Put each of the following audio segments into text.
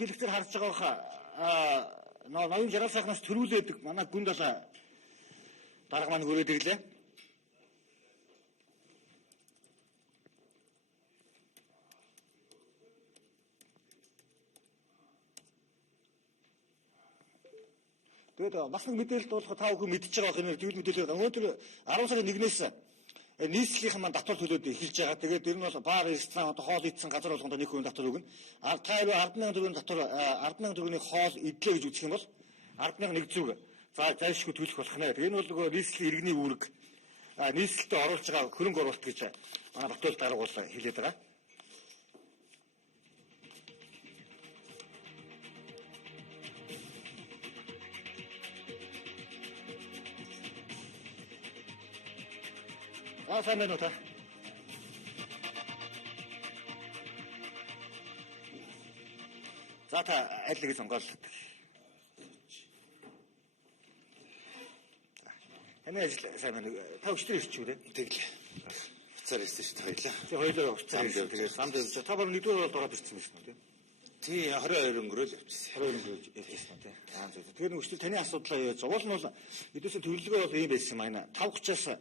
дэлгэцээр харж байгаа ноён жаргал сайхнаас төрүүлээдэг манай гүн далаа дарга маань хүрээд ирлээ. Тэгээд бас нэг мэдээлэлд болох та бүхэн мэдчихэж байгаа хэрэг тэгвэл мэдээлэл өнөөдөр 10 сарын 1-ээс нийслэлийн маань татвар төлөөд эхэлж байгаа. Тэгээд ер нь бол баар, ресторан, одоо хоол идсэн газар болгонд нэг хүн татвар өгнө. Та хэрвээ 10,000 төгрөгийн татвар 10,000 төгрөгийн хоол идлээ гэж үзэх юм бол 10,000 100 зайлшгүй төлөх болох нэ. Энэ бол нөгөө нийслэлийн иргэний үүрэг нийслэлтэд оруулж байгаа хөрөнгө оруулалт гэж манай Батбол дарга бол хэлээд байгаа. Сайн байна уу та? За та аль нэг сонгоол. Таны ажил сайн байна. Та өчтөр ирчихвүрээ. Тэглээ. Уцаар ирсэн шүү дээ хоёлаа. Тэг хоёлоо уцаар ирсэн. Тэгээд самд ирж та баг нэгдүгээр бол ороод ирсэн байсан үү тий? Тий 22 өнгөрөөл явчихсан. 22 өнгөрөөл явчихсан тий. Тэгээд өчтөр таны асуудлаа яаж зовол нь бол эдээсээ төлөвлөгөө бол ийм байсан юм аа. 5:30-аас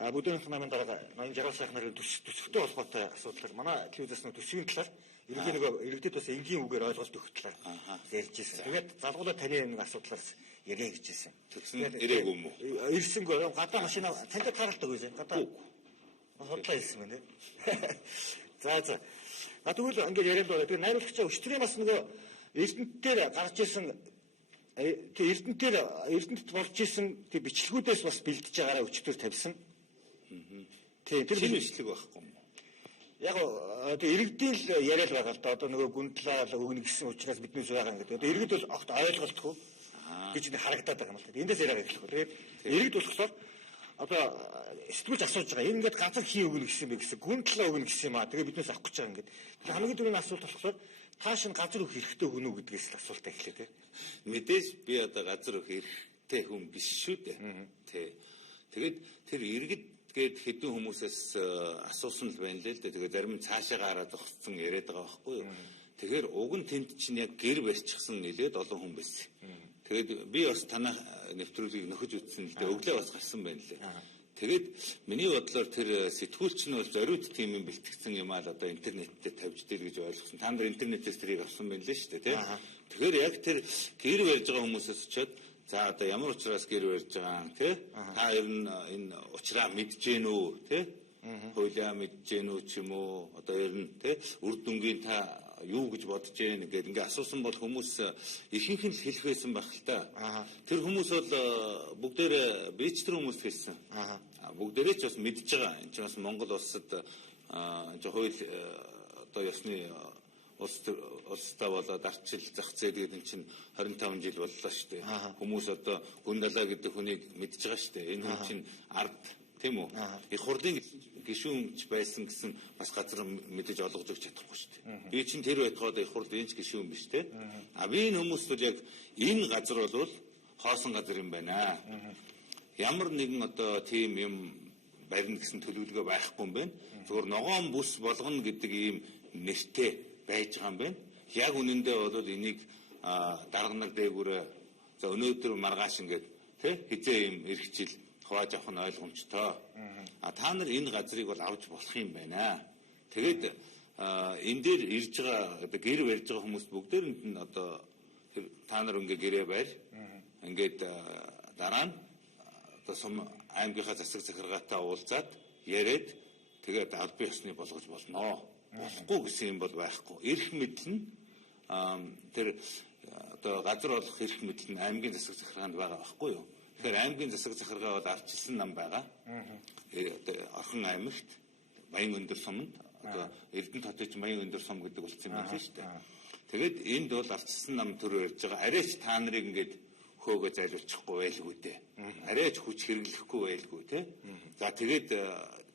бүдүүнх намын дарга ноён жаргал сайхнаар төсөвтэй холбоотой асуудлаар манай телевизээс нэг төсвийн талаар иргэдэд бас энгийн үгээр ойлголт өгөх талаар ярьж ирсэн. Тэгээд залгуулаа таны нэг асуудлаар яриа гэж хэлсэн. Тэгсэн ирээгүй юм уу? Ирсэнгүй гадаа машина танд тааралтай байсан. Гадаа хотлоо ирсэн байна. За. Тэгвэл ингээд яриад байна. Тэгээд найруулагчаа өчтөрийн бас нөгөө Эрдэнэтээр гарч ирсэн Эрдэнэт болж исэн тэг бичлэгүүдээс бас бэлдэж байгаараа өчтөр тавьсан. Тийм тэр бичлэг байхгүй юм. Яг тэг иргэдийн л яриад байгаа л да. Одоо нөгөө гүндлаа өгнө гэсэн учраас биднээс байгаа гэдэг. Одоо иргэд бол огт ойлголтгүй гэж харагдаад байгаа юм л да. Эндээс яриаг эхлэх. Тэгээд иргэд болохоор одоо сэтгүүлч асууж байгаа. Энэ ингээд газар хий өгнө гэсэн бэ гэсэн. Гүндлаа өгнө гэсэн юм аа. Тэгээ биднээс авах гэж байгаа ингээд. Тэгэхээр хамгийн түрүүний асуулт болохоор та шин газар өгөх хэрэгтэй өгнө үү гэдгээс л асуултаа эхлэв те. Мэдээж би одоо газар өгөх хэрэгтэй хүн биш шүү дээ. Тэ. Тэгээд тэр иргэд гээд хэдэн хүмүүсээс асуусан л байна л дээ. Тэгээ зарим нь цаашаа гараад зогссон яриад байгаа байхгүй юу. Тэгэхээр уг нь тэнд чинь яг гэр барьчихсан нэлээд олон хүн байсан. Тэгээд би бас танай нэвтрүүлгийг нөхөж үзсэн л дээ. Өглөө бас гарсан байна лээ. Тэгээд миний бодлоор тэр сэтгүүлч нь бол зориуд тийм юм бэлтгэсэн юм аа л одоо интернеттэй тавьж дээр гэж ойлгосон. Та нар интернетээс тэрийг авсан байна лээ шүү дээ, тийм. Тэгэхээр яг тэр гэр барьж байгаа хүмүүсээс очиод за одоо ямар учраас гэр барьж байгаа юм те та ер нь энэ учраа мэдж гэнэ үү те хуулиа мэдж гэнэ үү ч юм уу одоо ер нь те үр дүнгийн та юу гэж бодож гэнэ гэдэг ингээ асуусан бол хүмүүс ихэнх нь хэлэх байсан байх л та тэр хүмүүс бол бүгдээр бич тэр хүмүүст хэлсэн бүгдээрээ ч бас мэдж байгаа энэ ч бас Монгол улсад хууль одоо ёсны улстай болоод арчил зах зээл гэдэг нь чинь 25 жил боллоо шүү дээ. Хүмүүс одоо Гүндалаа гэдэг хүнийг мэдж байгаа шүү дээ. Энэ хүн чинь ард тийм үү? Их хурлын гишүүнч байсан гэсэн бас газар мэдэж олгож өгч чадахгүй шүү дээ. Би чинь тэр байтугай их хурлын гишүүн биш те. Би энэ хүмүүст бол яг энэ газар бол хоосон газар юм байна. Ямар нэгэн одоо тийм юм барина гэсэн төлөвлөгөө байхгүй юм байна. Зөвхөн ногоон бүс болгоно гэдэг ийм нэртэй байж байгаа юм байна. Яг үнэндээ бол энийг дарга нар дээгүүрээ за өнөөдөр маргааш ингээд тий хизээ юм эргэжил хувааж авах нь ойлгомжтой. Та нар энэ газрыг бол авч болох юм байна. Тэгээд энэ дээр ирж байгаа одоо гэр барьж байгаа хүмүүс бүгдээрэнд нь одоо та нар ингээ гэрээ барь. Ингээд дараа нь одоо сум аймгийнхаа засаг захиргаатай уулзаад яриад тэгээд аль бие ёсны болгож болно. Болохгүй гэсэн юм бол байхгүй. Эрх мэдэл нь тэр одоо газар олох эрх мэдэл нь аймгийн засаг захиргаанд байгаа байхгүй юу? Тэгэхээр аймгийн засаг захиргаа бол арчилсан нам байгаа. Одоо Орхон аймагт Баян өндөр суманд одоо Эрдэнэт хотын Баян өндөр сум гэдэг болсон юм байна шүү дээ. Тэгээд энд бол арчилсан нам төр ярьж байгаа. Арайч та нарыг ингээд хөөгөө зайлуулчихгүй байлгүй дээ. Арайч хүч хэрэглэхгүй байлгүй тий. За тэгээд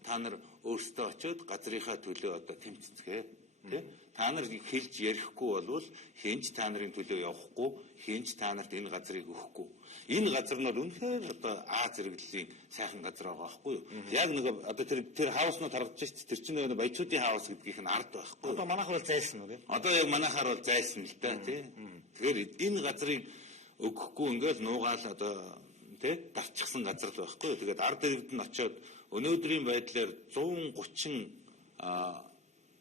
та нар өөрсдөө очиод газрынхаа төлөө одоо тэмцэцгээ. Тэ? Та нар хэлж ярихгүй болвол хинч та нарын төлөө явахгүй, хинч та нарт энэ газрыг өгөхгүй. Энэ газар нь бол үнэхээр одоо Аз зэрэглэлийн сайхан газар байгаа байхгүй юу? Яг нэг одоо тэр хауснууд харагдаж шүү дээ. Тэр чинь нэг баячуудын хаус гэдгийнх нь ард байхгүй юу? Одоо манайх бол зайсан уу? Одоо яг манайхаар бол зайсан л да тий. Тэгэхээр энэ газрыг өгөхгүй ингээл нуугаал одоо тий давчихсан газар л байхгүй юу? Тэгээд ард иргэд нь очиод өнөөдрийн байдлаар 130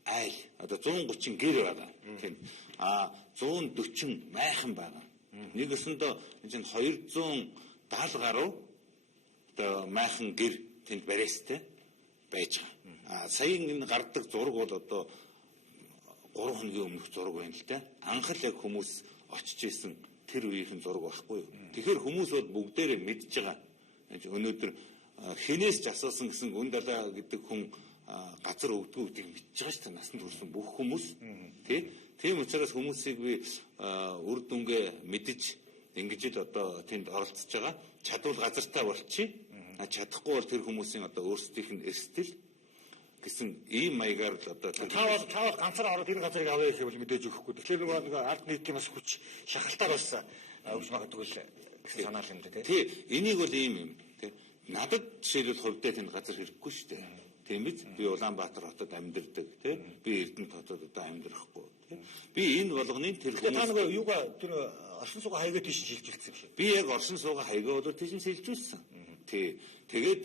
айл одоо 130 гэр байгаа. Тийм. 140 майхан байгаа. Нэг өсөндөө энэ чинь 270 гаруй одоо майхан гэр тэнд барьяастай байж байгаа. Саяын энэ гардаг зураг бол одоо 3 хоногийн өмнөх зураг байна л да. Анх л яг хүмүүс очиж исэн тэр үеийн зураг байхгүй юу. Тэгэхээр хүмүүс бол бүгдээрээ мэдж байгаа. Өнөөдөр хинээс ч асуусан гэсэн үн далаа гэдэг хүн газар өгдгөө гэдгийг мэдж байгаа шүү дээ. Насанд хүрсэн бүх хүмүүс. Тийм учраас хүмүүсийг би үр дүнгээ мэдж ингэж л одоо тэнд оролцож байгаа. Чадвал газартаа болчих. Чадахгүй бол тэр хүмүүсийн одоо өөрсдийнх нь эрсдэл гэсэн ийм маягаар л одоо тавал ганцаар ороод энэ газрыг авъя гэвэл мэдээж өгөхгүй. Тэгэхээр нэг ард нийтийн бас хүч шахалтаар бас өгч магадгүй л гэсэн санаа юм дээ тий. Энийг бол ийм юм тий. Надад жишээлбэл хувьдаа тэнд газар хэрэггүй шүү дээ. Тийм биз? Би Улаанбаатар хотод амьдардаг тий. Би Эрдэнэт хотод одоо амьдрахгүй тий. Би энэ болгоныг тэр хүмүүс та нэг юугаа тэр оршин суугаа хаягаа тийш шилжүүлсэн юм шиг. Би яг оршин суугаа хаягаа бол тийш шилжүүлсэн. Тий. Тэгээд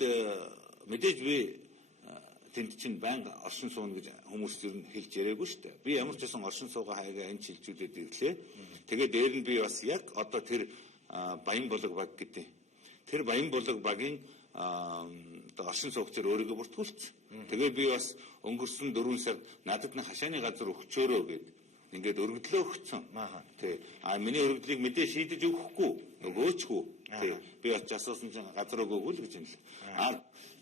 мэдээж би тэнд чинь байнга оршин сууна гэж хүмүүс ер нь хэлж яриаггүй шүү дээ. Би ямар ч байсан оршин суугаа хаягаа энэ шилжүүлээд ирлээ. Тэгээд дээр нь би бас яг одоо тэр Баян булаг баг гэдэг. Тэр Баян булаг багийн оршин суугчаар өөрийгөө бүртгүүлсэн. Тэгээд би бас өнгөрсөн 4 сард надад нэг хашааны газар өгчөөрөө гэд ингээд өргөдлөө өгсөн. Тий. Миний өргөдлийг мэдээ шийдэж өгөхгүй, нөгөөчгүй. Тий. Би очиж асуусан чинь газар өгөөгүй л гэж юм л.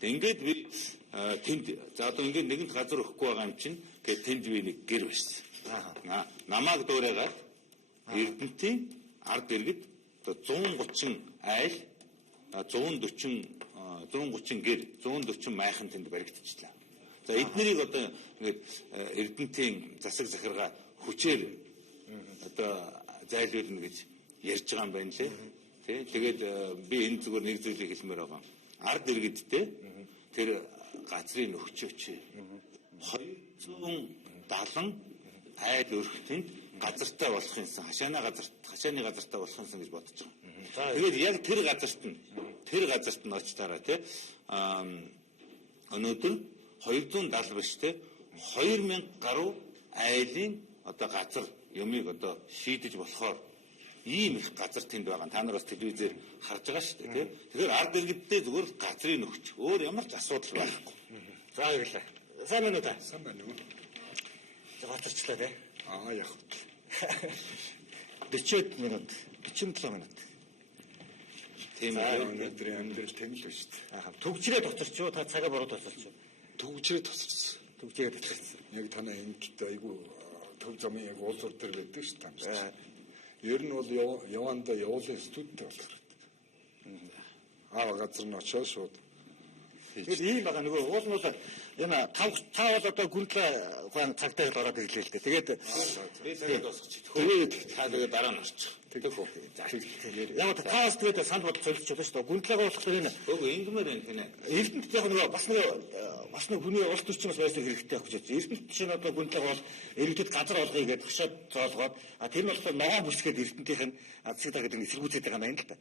Ингээд би тэнд за одоо ингээд нэгэнт газар өгөхгүй байгаа юм чинь тэгээд тэнд би нэг гэр барьсан. Намааг дуурайгаад Эрдэнэтийн ард иргэд одоо 130 айл 140 гэр 140 майхан тэнд баригдчихлаа. За эднэрийг одоо ингээд Эрдэнэтийн засаг захиргаа хүчээр одоо зайлуулна гэж ярьж байгаа юм байна лээ. Тэ тэгээд би энэ зүгээр нэг зүйлийг хэлмээр байгаа. Ард иргэдтэй тэр газрыг өгчөөч. 270 айл өрхтөнд газартай болох юмсан, хашааны газартай болох юмсан гэж бодож байгаа. Тэгээд яг тэр газарт нь очтаараа тий өнөөдөр 270 биш тий 2000 гаруй айлын одоо газар юмыг одоо шийдэж болохоор ийм их газар тэнд байгаа. Та нар бас телевизээр харж байгаа шүү дээ тий. Тэгэхээр ард иргэдтэй зүгээр газрыг өгч өөр ямар ч асуудал байхгүй. За баярлалаа. Сайн байна уу та? Сайн байна уу? За батарчлаа тий. Яг 40 минут 47 минут. Тийм ээ. Өнөөдрийн амьдрал тэмэл шүү дээ. Төгжрээ тоцорч юу? Та цагаа буруу тоцорч юу? Төгжрээ тосорсон. Төгжрээ тоцорсон. Яг танаа эмгт айгүй төв замын яг уул зур дээр байдаг шүү дээ. Ер нь бол яванда явуулын студидтэй болох хэрэгтэй. Газар нь очоо шууд. Тэгээд ийм байгаа нөгөө уулнууд энэ тав бол одоо гүндлээ гоон цагтаа л ороод ирлээ л дээ. Тэгээд би цагаад босгоч. Хөвөөд та тэгээд дараа нь орчих. Тэгэх үү. Яг таас тэгээд санд бод солилцож байна шүү дээ. Гүндлэгээ болохгүй энэ. Ингэмээр байна гинэ. Эрдэнэт яг нөгөө бас нэг хүний улс төрчин бас байсан хэрэгтэй авах гэж байна. Эрдэнэт чинь одоо гүндлэгээ бол иргэдэд газар олгоё гэдээ хашаад зоолгоод тэр нь болохоор ногоон бүсгээд эрдэнтийнх нь засагдаа гэдэг нь эсэргүүцээд байгаа юм байна л да.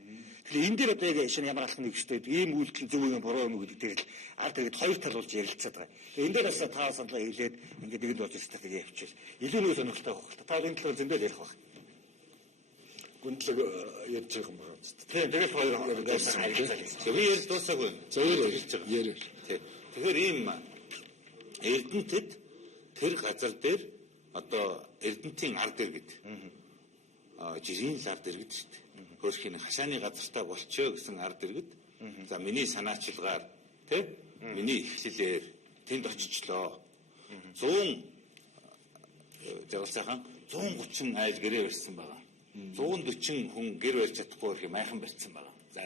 Тэгэхээр энэ дээр одоо яг шинэ ямар алхам нэгжтэй ийм үйлдэл зөв юм буруу юм гэдэг дээр л ард иргэд хоёр тал болж ярилцаад байгаа. Энэ дээр бас та саналаа хэлээд ингээд нэгэнд болж стратеги явуучвал илүү нэг сонирхолтой байх л та. Та энэ талаар зөндөө ярих байх. Гүндлэг ярьж байгаа юм байна. Тийм тэгэл хоёр ярьсан. Би ярьж дуусаагүй. Зөвөр хэлж байгаа. Ярил. Тэгэхээр ийм Эрдэнэтэд тэр газар дээр одоо Эрдэнэтийн ард иргэд жирийн л ард иргэд шүү дээ. Хөрхийн хашааны газартаа болчоо гэсэн ард иргэд. За миний санаачилгаар тий миний ихлэлээр тэнд очичлоо. 100 жагалцаахан 130 айл гэрээ барьсан байгаа. 140 хүн гэр барьж чадахгүй их майхан барьсан байгаа. За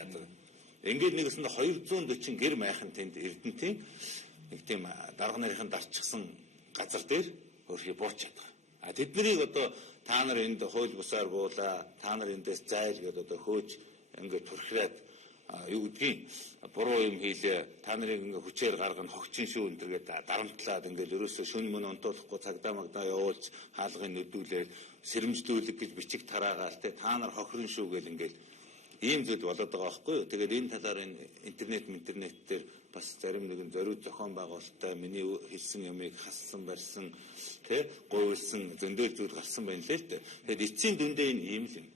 ингээд нэгэсэнд 240 гэр майхан тэнд Эрдэнэтийн нэг тийм дарга нарын дарчихсан газар дээр өөрхий бууч чадах. А тэднийг одоо та нар энд хууль бусаар буулаа, та нар эндээс зайл гэдээ одоо хөөж ингээд турхираад юу гэдгийг буруу юм хийлээ, та нарыг ингээ хүчээр гаргана, хогчин шүү энэ төргээд дарамтлаад ингээл ерөөсөө шүн мөн онтуулахгүй цагдаа магдаа явуулж хаалгыг нүдүүлээд сэрэмжлүүлэг гэж бичиг тараагаал те та нар хохирон шүү гэл ингээл ийм зүйл болоод байгаа байхгүй юу. Тэгээд энэ талаар энэ интернет дээр бас зарим нэгэн зориуд зохион байгуулалттай миний хэлсэн юмыг хассан барьсан те гуйлсан зөндөөл зүйл гарсан байна лээ л дээ. Тэгээд эцсийн дүндээ энэ ийм л юм.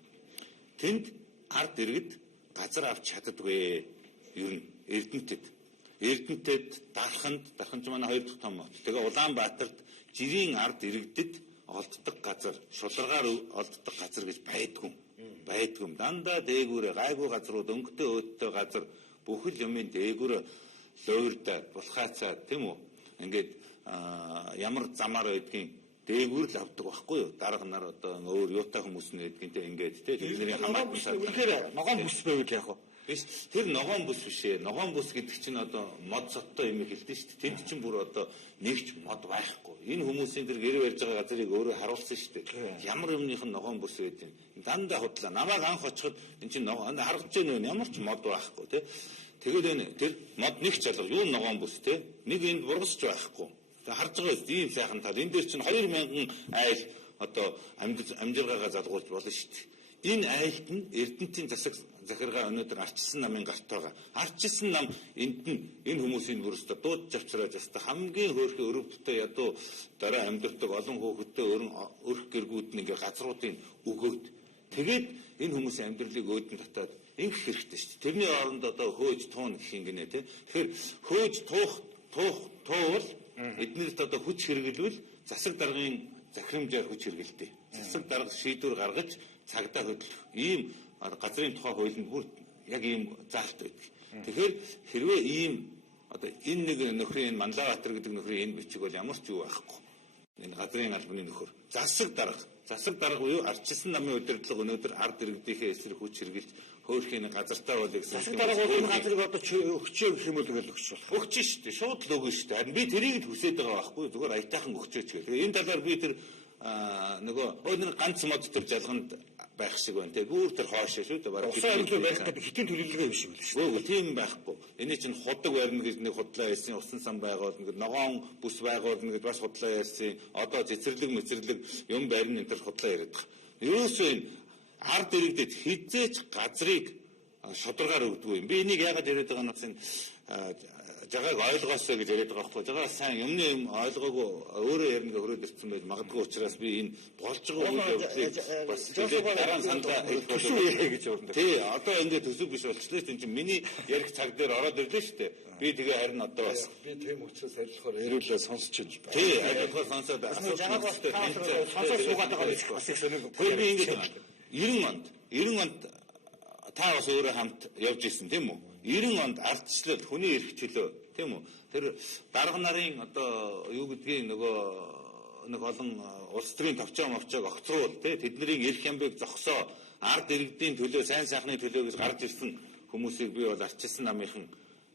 Тэнд ард иргэд газар авч чаддгүй ер нь Эрдэнэтэд дархан ч манай 2 дахь том мот. Тэгээ Улаанбаатарт жирийн ард иргэдэд олддог газар, шуларгаар олддог газар гэж байдгүй. Дандаа дээгүүрээ гайгүй газрууд, өнгөтэй өөдтэй газар бүхэл юмын дээгүүрээ лойрдаа булхаацаад тийм үү. Ингээд ямар замаар байдгийг дээгүүр л авдаг байхгүй юу. Дарга нар одоо өөр юутай хүмүүс нь байдгийг ингээд тэдний хамаатан үнэхээр ногоон бүс байвал яах вэ? Биш тэр ногоон бүс биш ээ. Ногоон бүс гэдэг чинь одоо мод соттой юм хэлдэг шүү дээ. Тэнд чинь бүр одоо нэгч мод байхгүй. Энэ хүмүүсийн тэр гэр барьж байгаа газрыг өөрөө харуулсан шүү дээ. Ямар юмных нь ногоон бүс байдیں۔ Дандаа худлаа. Намайг анх очиход эн чинь ногоон харагдаж байна вэ? Ямар ч мод байхгүй тий. Тэгээд энэ тэр мод нэг ч алга юу ногоон бүс тий. Нэг энд бургасч байхгүй. Тэгээд харж байгаа ийм сайхан тал. Энэ дээр чинь 2000 айл одоо амжилгаагаа залгуулж болно шүү дээ. Энэ айлт нь Эрдэнэтийн засаг захиргаа өнөөдөр арчилсан намын гарт байгаа. Арчилсан нам энэ хүмүүсийн бүрстэ дууд завцрааж яста хамгийн хөөрхөн өрөвдөлтөй ядуу дараа амьдэрдэг олон хөөхөдтэй өрх гэргүүд нь ингээ газруудын өгөөд тэгээд энэ хүмүүсийн амьдралыг өөдөн татаад ингэх хэрэгтэй шүү дээ. Тэрний оронд одоо хөөж туун гэх юм гинэ тий. Тэгэхээр хөөж туувал эднэрт одоо хүч хэрэглүүл засаг даргын захирамжаар хүч хэрэгэлдэг. Засаг дарга шийдвэр гаргаж цагдаа хөдлөх ийм газрын тухай хуулинд бүр яг ийм заалт байдаг. Тэгэхээр хэрвээ ийм одоо энэ нэг нөхрийн Манлайбаатар гэдэг нөхрийн энэ бичиг бол ямар ч юу байхгүй. Энэ газрын албаны нөхөр засаг дарга буюу арчилсан намын удирдлага өнөөдөр ард иргэдийнхээ эсрэг хүч хэрэгэлж хөөрхийн газартаа болыг засаг дарга энэ газрыг одоо өгчөө гэх юм бол өгч болох. Өгч шүү дээ. Шууд л өгнө шүү дээ. Харин би тэрийг л хүсээд байгаа байхгүй. Зүгээр аятайхан өгчөөч гэх. Энэ талаар би тэр нөгөө өөр ганц мод төр жалганд байх шиг байна те бүр тэр хоошоо шүү дээ бараг усан амьдлыг байх гэдэг хитэн төлөвлөгөө биш үү шүү. Үгүй тийм байхгүй. Эний чинь худаг барьна гэж нэг худлаа ярьсан, усан сан байгуулна гэж ногоон бүс байгуулна гэж бас худлаа ярьсан. Одоо цэцэрлэг юм барьна энэ төр худлаа яриад байгаа. Ерөөсөө энэ ард иргэдэд хизээч газрыг шударгаар өгдөггүй юм. Би энийг яагаад яриад байгаа нь энэ жагааг ойлгоосоо гэж яриад байгаа байхгүй. Жагаа сайн юмны юм ойлгоогүй өөрөө ярина хөрөөд ирсэн байж магадгүй учраас би энэ болж байгаа үйл явдлыг бас дараа нь сандаа төсөв гэж урна. Тий, одоо ингээд төсөв биш болчихлоо шүү дээ. Энд миний ярих цаг дээр ороод ирлээ шүү дээ. Би тэгээ харин одоо бас би тийм учраас арилахаар яриулаа сонсч байна. Тий, арилахаар сонсоод жагааг бас сонсож суугаад байгаа гэж бас их сонирхол. Тэгэхээр би ингээд 90 онд та бас өөрөө хамт явж исэн тийм үү? 90 онд ардчлал хүний эрх чөлөө тийм үү? Тэр дарга нарын одоо юу гэдгийг нөгөө нэг олон улс төрийн товчоо мовчоог огцруул тий тэдний эрх ямбыг зогсоо ард иргэдийн төлөө сайн сайхны төлөө гэж гарч ирсэн хүмүүсийг би бол арчилсан намынхан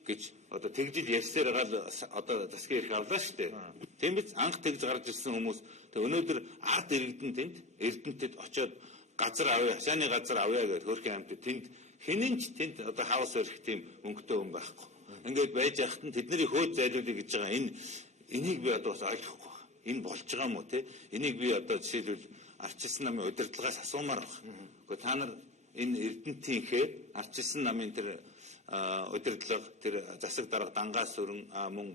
гэж одоо тэгжил ярьсаар гал одоо засгийн эрх авлаа шүү дээ. Тийм биз анх тэгж гарч ирсэн хүмүүс тэг өнөөдөр ард иргэдэн тэнд Эрдэнэтэд очиод газар авъя, хасааны газар авъя гэж хөрхийн амьтад тэнд хинэнч тэнд одоо хаус өрөх тийм өнгөтэй хүн байхгүй. Ингээд байж яхад нь тэдний хөөж зайлуулъя гэж байгаа энийг би одоо бас ойлгохгүй. Энэ болж байгаа юм уу те? Энийг би одоо жишээлбэл арчилсан намын удирдлагаас асуумаар байна. Гэхдээ та нар энэ Эрдэнэтийнхээ арчилсан намын тэр удирдлага тэр засаг дарга Дангаас өрн мөн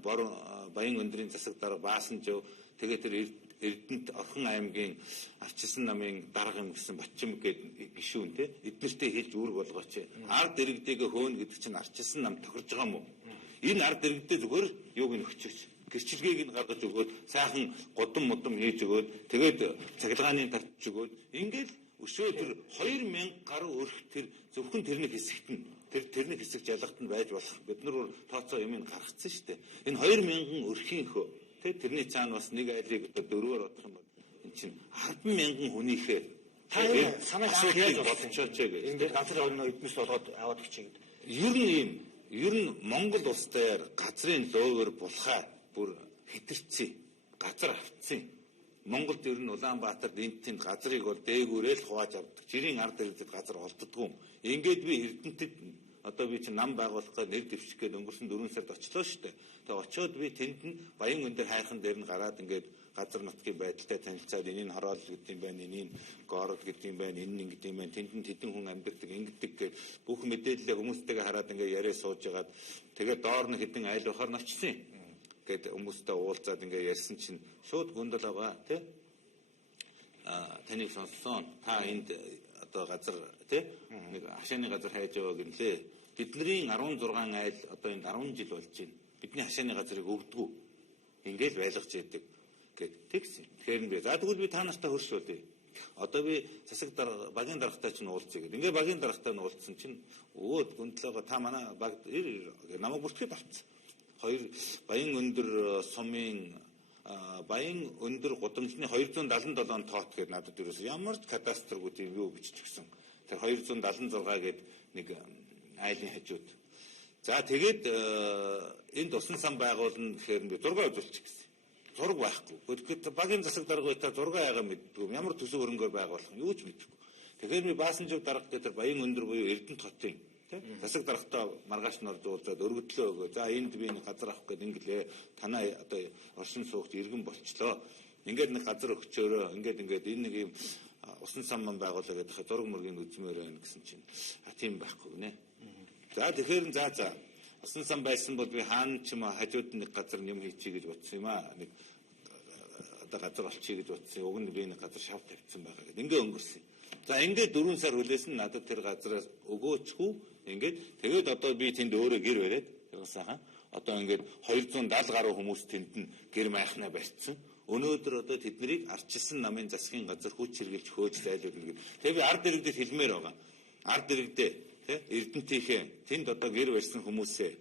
Баян өндрийн засаг дарга Баасанжив тэгээ тэр Эрдэнэт Орхон аймгийн арчилсан намын дарга юм гэсэн Батчим гэдэг гишүүн те эднэртээ хэлж үүрэг болгооч. Ард иргэдээ хөөнө гэдэг чинь арчилсан нам тохирж байгаа юм уу? Энэ ард иргэдээ зүгээр юуг нь өгчөөч. Гэрчлэгийг нь гаргаж өгөөд сайхан гудам хийж өгөөд тэгээд цахилгааны тавьж өгөөд ингээл өшөө тэр 2000 гаруй өрх тэр зөвхөн тэрний хэсэгт нь тэрний хэсэг жалгахт нь байж болох бид нар тооцоо юм гаргацсан шүү дээ. Энэ 2000 өрхийн хөө тэрний цаана бас нэг айлыг одоо дөрвөөр бодох юм бол эн чинь 100000 хүнийхээ та санааг яаж бодчихооч гэж энэ газар орны эднээс болоод аваад өгчээ гэдэг. Ер нь Монгол улс дээр газрын лоовер булхаа бүр хэтэрсэн газар автсан Монголд ер нь Улаанбаатар энд газрыг бол дээгүүрээ л хувааж авдаг. Жирийн ард иргэдэд газар олддоггүй. Ингээд би Эрдэнэтэд одоо би чинь нам байгуулахад нэр дэвших гээд өнгөрсөн 4 сард очлоо шүү дээ. Тэгээ очиод би тэнд нь Баян өндөр хайрхан дээр нь гараад ингээд газар нутгийн байдалтай танилцаад энийг хороол гэдэг юм байна, энийг гоорол гэдэг юм байна, энэ ингэдэг юм байна, тэнд нь хэдэн хүн амьдардаг, ингэдэг гээд бүх мэдээлэлээ хүмүүстэйгээ хараад ингээд яриа сууж ягаад тэгээ доор нь хэдэн айл бахаар нь очсон юм. Гэт хүмүүстэй уулзаад ингээ ярьсан чинь шууд гүндэл байгаа тий таныг сонссон та энд одоо газар тий нэг хашааны газар хайж яваа гинлээ бидний 16 айл одоо энд 10 жил болж байна бидний хашааны газрыг өгдөггүй ингээл байлгаж яадаг гэт тэгсэн тэгэхээр би за тэгвэл би та нартай хөршүүлээ одоо би засаг багийн даргатай чинь уулзъя гэдэг ингээ багийн даргатай нь уулзсан чинь өө гүндлээгөө та манай баг намайг бүртгэж авцсан. Хоёр Баян өндөр сумын Баян өндөр гудамжны 277 тоот гэдэг надад ерөөс ямар ч кадастргүй тийм юу биччихсэн. Тэр 276 гээд нэг айлын хажууд. За тэгээд энд усан сан байгуулна гэхээр би зураг үзүүлчих гэсэн. Зураг байхгүй. Гэхдээ багийн засаг дарга байтаа зураг яагаа мэддгүй. Ямар төсөв хөрөнгөөр байгуулах юм юу ч мэдэхгүй. Тэгэхээр би Баасанжив дарга гэдэг Баян өндөр буюу Эрдэнэт хотын засаг даргатай маргааш нь орж уулзаад өргөдлөө өгөө. За энд би нэг газар авах гээд ингэлээ. Танаа одоо оршин суугч иргэн болчлоо. Ингээд нэг газар өгчөөрөө. Ингээд энэ нэг юм усан самбан байгуулаа гэдэг зураг мөргийн үзмээр байна гэсэн чинь тийм байхгүй гинэ. За тэгэхээр за усан сан байсан бол би хаана ч юм хажууд нэг газар юм хийчихье гэж бодсон юм аа. Нэг одоо газар олчихъя гэж бодсон. Уг нь би нэг газар шав тавьчихсан байгаа гэдэг. Ингээ өнгөрсөн. За ингээд 4 сар хүлээсэн надад тэр газраас өгөөчгүй. Ингээд тэгээд одоо би тэнд өөрөө гэр бариад яваасаа одоо ингээд 270 гаруй хүмүүс тэнд нь гэр майхнаа барьцсан. Өнөөдөр одоо тэднийг ардчилсан намын засгийн газар хүч хэрглэж хөөж зайлуулна гэдэг. Тэгээ би ард иргэдэд хэлмээр байгаа. Ард иргэдээ тий Эрдэнэтийнхээ тэнд одоо гэр барьсан хүмүүсээ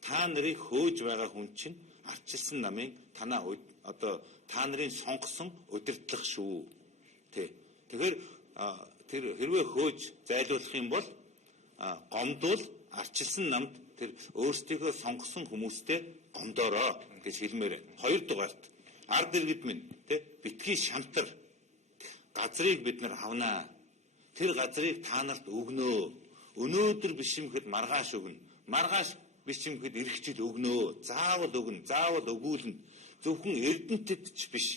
та нарыг хөөж байгаа хүн чинь ардчилсан намын танаа одоо та нарын сонгосон удирдлага шүү. Тий. Тэгэхээр тэр хэрвээ хөөж зайлуулах юм бол гомдвол ардчилсан намд тэр өөрсдийнхөө сонгосон хүмүүстэй гомдоороо гэж хэлмээр байна. Хоёрдугаарт ард иргэд минь тий битгий шантар газрыг бид нар авнаа. Тэр газрыг та нарт өгнөө. Өнөөдөр биш юм хэд маргааш өгнө. Маргааш биш юм хэд ирэх жил өгнөө. Заавал өгнө. Заавал өгүүлнэ. Зөвхөн Эрдэнэтэд ч биш.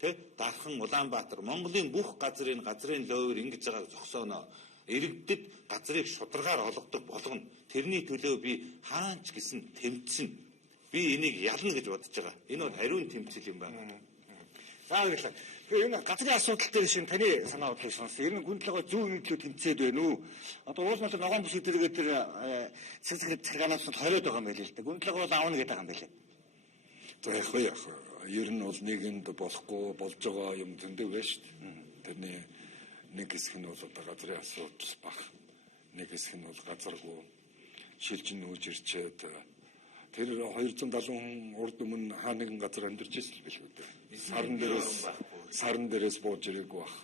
Тэ Дархан Улаанбаатар Монголын бүх газрын лойвор ингэж байгаа зогсооноо. Иргэдэд газрыг шударгаар олгодог болгоно. Тэрний төлөө би хаанч гэсэн тэмцэн. Би энийг ялна гэж бодож байгаа. Энэ бол ариун тэмцэл юм байна. За баярлалаа. Тэгээ энэ газрын асуудал дээр шин таны санаа бодлыг сонссон. Ер нь гүндлэгөө зөв нийтлүү тэмцээд байна уу? Одоо уул мал ногоон бүс эдэргээ тэр цэцэрлэганаас нь хориод байгаа юм байл л да. Гүндлэгөө бол аавна гэдэг юм байлээ. За яг ер нь бол нийгэмд болохгүй болж байгаа юм зөндөө байна шүү дээ. Тэрний нэг хэсэг нь бол одоо газрын асуудал баг. Нэг хэсэг нь бол газаргүй шилжин нүүж ирчээд тэр 270 урд өмнө хаа нэгэн газар амьдарч ирсэн л билүү дээ. Сарн дээрээс бууж ирээгүй бах.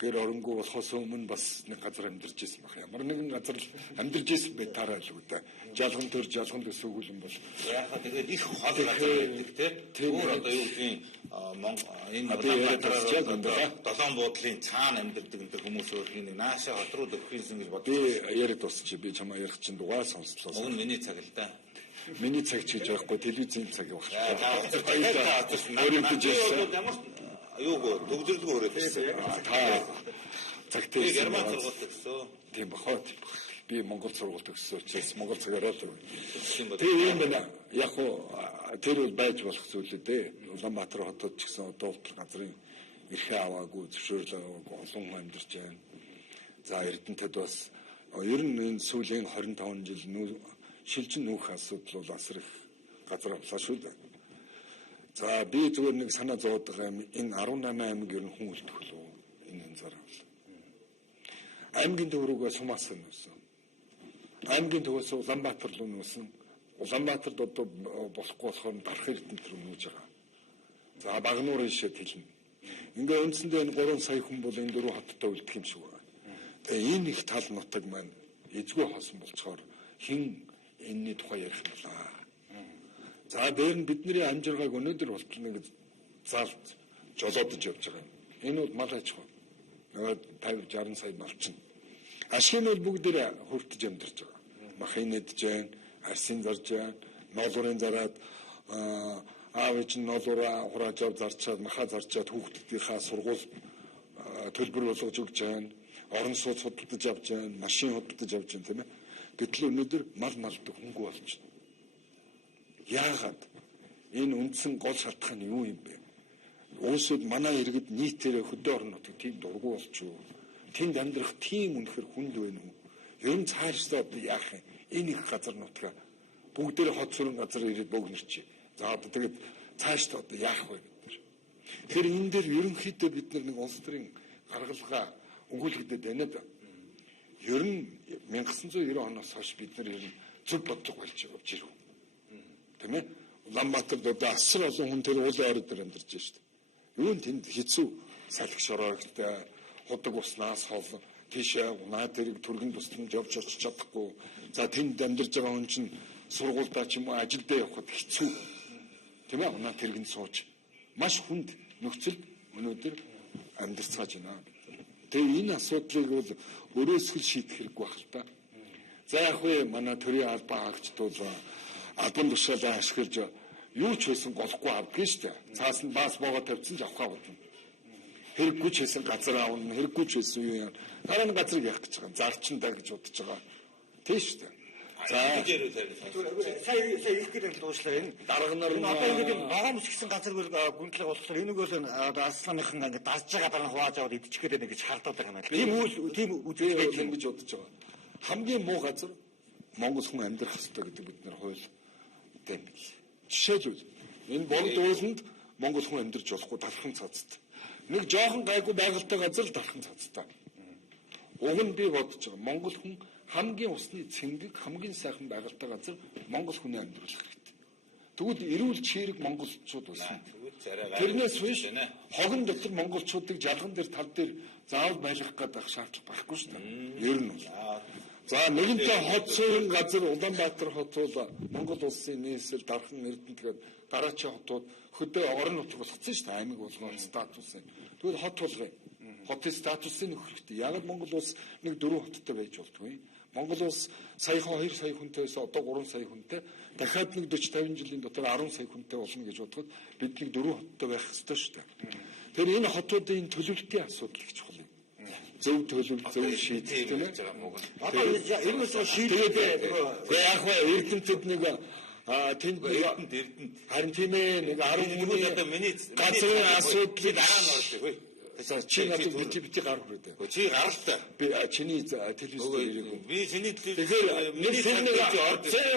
Гэр оронгүй болохоос өмнө бас нэг газар амьдарч ирсэн бах. Ямар нэгэн газар амьдарч ирсэн бай тараалгүй дээ. Жалган төр жалган төсөөгөл юм бол. Яахаа тэгээд их хол газар байдаг те. Өөр одоо юу гэдгийг энэ долоон буудлын цаана амьдардаг энэ хүмүүс өөрхийн наашаа хот руу өгөхийнсэн гэж бодож би яриад тусч би чамаа ярих чинь дугаар сонслоо. Уг нь миний цаг л да. Миний цаг ч гэж байхгүй телевизийн цаг явах. Ямар юуг төгжрлгөө өрөөд ирсэн. Та цагтээ би Герман сургууль төгсөө. Тийм бахаа. Би Монгол сургууль төгссөн учраас Монгол цагаараа л. Тийм юм байна. Яг уу тэр бол байж болох зүйл үү дээ. Улаанбаатар хотод ч гэсэн одоо газрын эрхээ аваагүй, зөвшөөрөл аваагүй олон хүн амьдарч байна. За Эрдэнэтэд бас ер нь энэ сүүлийн 25 жил шилжин нүүх асуудал бол асар их газар авлаа шүү дээ. За би зүгээр нэг санаа зовоод байгаа юм. Энэ 18 аймаг ер нь хүн үлдэх үү? Энэ анзаар авлаа. Аймгийн төврөгөө Сумаас нөөсөн. Аймгийн төвөөс Улаанбаатар руу нөөсөн. Улаанбаатарт одоо болохгүй болохоор Дарах Эрдэнэт рүү нүүж байгаа. За Багнуурын шид хэлнэ. Ингээ үндсэндээ энэ 3 сая хүн бол энэ дөрвөн хоттой үлдэх юм шиг байна. Тэгээ энэ их тал нутаг маань эзгүй хоосон болцохоор хин энэний тухай ярих юм байна. За дээр нь бидний амжиргааг өнөөдөр болтол нэг залд жолоодож явж байгаа. Энэ бол мал аж ахуй. Нөгөө 50 60 сая малчин. Ашиг нь бол бүгдээр хүртэж амьдарч байгаа. Махын идж जैन, арсын зарж जैन, ноолуурын зараад аав ээж нь ноолуураа хураажаар зарчаад маха зарчаад хүүхдүүдийнхаа сургууль төлбөр болгож өгч जैन, орон сууц худалдаж авч जैन, машин худалдаж авч जैन тийм ээ. Гэтэл өнөөдөр мал малдаг хөнгө болж байна. Яагаад? Энэ үндсэн гол шалтгаан юу юм бэ? Уусууд манай иргэд нийтээрээ хөдөө орон нутаг тийм дургу болчихоо. Тэнд амьдрах тийм үнэхэр хүнд байна уу? Ер нь цаашдаа одоо яах юм? Энэ их газар нутгаа бүгдээр хот сүрэн газар ирээд богнорч. За одоо тэгээд цаашдаа одоо яах вэ бид нар? Тэгэхээр энэ дээр ерөнхийдөө бид нэг улс төрийн гаргалгаа өгүүлэгдэд байна да. Ер нь 1990 оноос хойш бид нар ер нь зөв бодлого болж явж ирв. Тийм ээ? Улаанбаатарт одоо асар олон хүн тэр уулын орой дээр амьдарч байна шүү дээ. Юу нь тэнд хэцүү салхи шороогтой худаг уснаас хол тийшээ унаа тэрэг түргэн тусламж явж очиж чадахгүй. За тэнд амьдарч байгаа хүн чинь сургуультай ч юм уу ажилдаа явхад хэцүү. Тийм ээ? Унаа тэргэнд сууж маш хүнд нөхцөл өнөөдөр амьдарцгааж байна. Тэгээ энэ асуудлыг бол өрөөсгөл шийдэх хэрэггүй байх л та. За яг вэ манай төрийн албан хаагчдууд албан тушаалаа ашиглаж юу ч байсан голохгүй авдгийг шүү дээ. Цаас нь баас боогоо тавьсан ч авах болно. Хэрэггүй ч байсан газар аавна, хэрэггүй ч байсан юу яа. Дараа нь газрыг яах гэж байгаа. Зарчиндаа гэж бодож байгаа. Тийм шүү дээ. За сая их гэдэг дуушлаа энэ дарга нар нь одоо ингэ ногоомс гэсэн газар гүндлэг болохоор энийг бол асламынхан ингэ дасж байгаа дараа хувааж аваад идчих гээд байна гэж хардаад байгаа юм. Тийм үзүүлэлт ингэж бодож байгаа. Хамгийн муу газар Монгол хүн амьдрах ёстой гэдэг бид нар хууль тийм. Жишээлбэл энэ богд ууланд Монгол хүн амьдарч болохгүй талхан цацд. Нэг жоохон гайгүй байгальтай газар л талхан цацтай. Уг нь би бодож байгаа. Монгол хүн хамгийн усны цэнгэг хамгийн сайхан байгальтай газар Монгол хүний амьдрах хэрэгтэй. Тэгвэл эрүүл чирэг монголчууд болсон. Тэрнээс биш хогон дотор монголчуудыг жалган дээр тал дээр заавал байлгах гэдэг шаардлага байхгүй шүү дээ. Ер нь бол. За нэгэнтээ хот суурин газар Улаанбаатар хот бол Монгол улсын нийслэл дархан эрдэнэт тэгээд дараачийн хотууд хөдөө орон нутаг болгоцсон шүү дээ. Аймаг болгоод статус. Тэгвэл хот болгоё. Хотын статусыг нөхөх хэрэгтэй. Яг Монгол улс нэг 4 хоттой байж болтгүй. Монгол улс саяхан 2 сая хүнтэйс одоо 3 сая хүнтэй дахиад нэг 40 50 жилийн дотор 10 сая хүнтэй болно гэж бодоход бид нэг 4 хоттой байх ёстой шүү дээ. Тэгэхээр энэ хотуудын төлөвлөлтийн асуудал гэж чухал юм. Зөв төлөвлөлт, зөв шийдэл тийм ээ. Одоо энэ нь шийдэл яг вэ эрдэмтэд нэг тэнд эрдэнэт харин тийм ээ нэг 10 хүний одоо миний газрын асуудлыг дараа нь оруулах. Чи надад бити гар хүрээд. Чи гаралтай. Би чиний телевизээр ирээгүй. Би чиний тэгэхээр нэг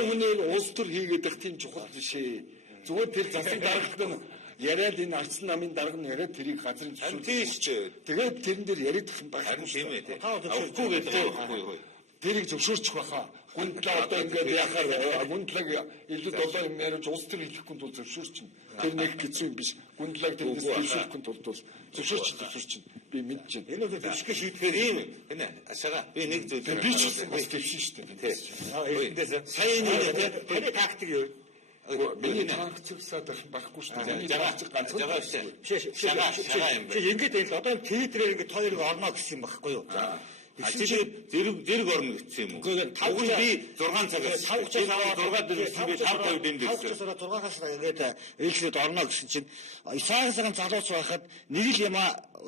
хүний улс төр хийгээд их тийм чухал биш ээ. Зүгээр тэр засаг даргалт нь яриад энэ арцсан намын дарга нь яриад тэрийг газрын зөвшөөрөл. Тийм шүү. Тэгээд тэрэн дээр яриад их юм байна. Тийм ээ. Авахгүй гэдэг. Тэрийг зөвшөөрчих байхаа. Гүндлээ одоо ингээд яхаар гүндлэг илүү 7 юм яриад улс төр хийхгүй тул зөвшөөрчин. Тэр нэг хэцүү юм биш. Гүндлэг тэрнээс зөвшөөрөхгүй тул зөвшөөрчин. Би мэдэж байна. Энэ бол дэвшгэ шийдэхээр ийм энэ ашаага би нэг зүйл би ч бас дэвшин шүү дээ. Тийм. Сайн нэг тактик юу? Миний тактиксаад байхгүй шүү дээ. Жагаацэг ганцхан жагаа биш. Шагаа юм байна. Ингээд энэ одоо телевизээр ингээд хоёрыг орно гэсэн юм байхгүй юу? Зэрэг орно гэсэн юм уу? Гэхдээ 5 би 6 цагаас 5 6 би 5 дэнд гэсэн. 6-аас ингээд ээлжлээд орно гэсэн чинь исаагсаган залууч байхад нэг л юм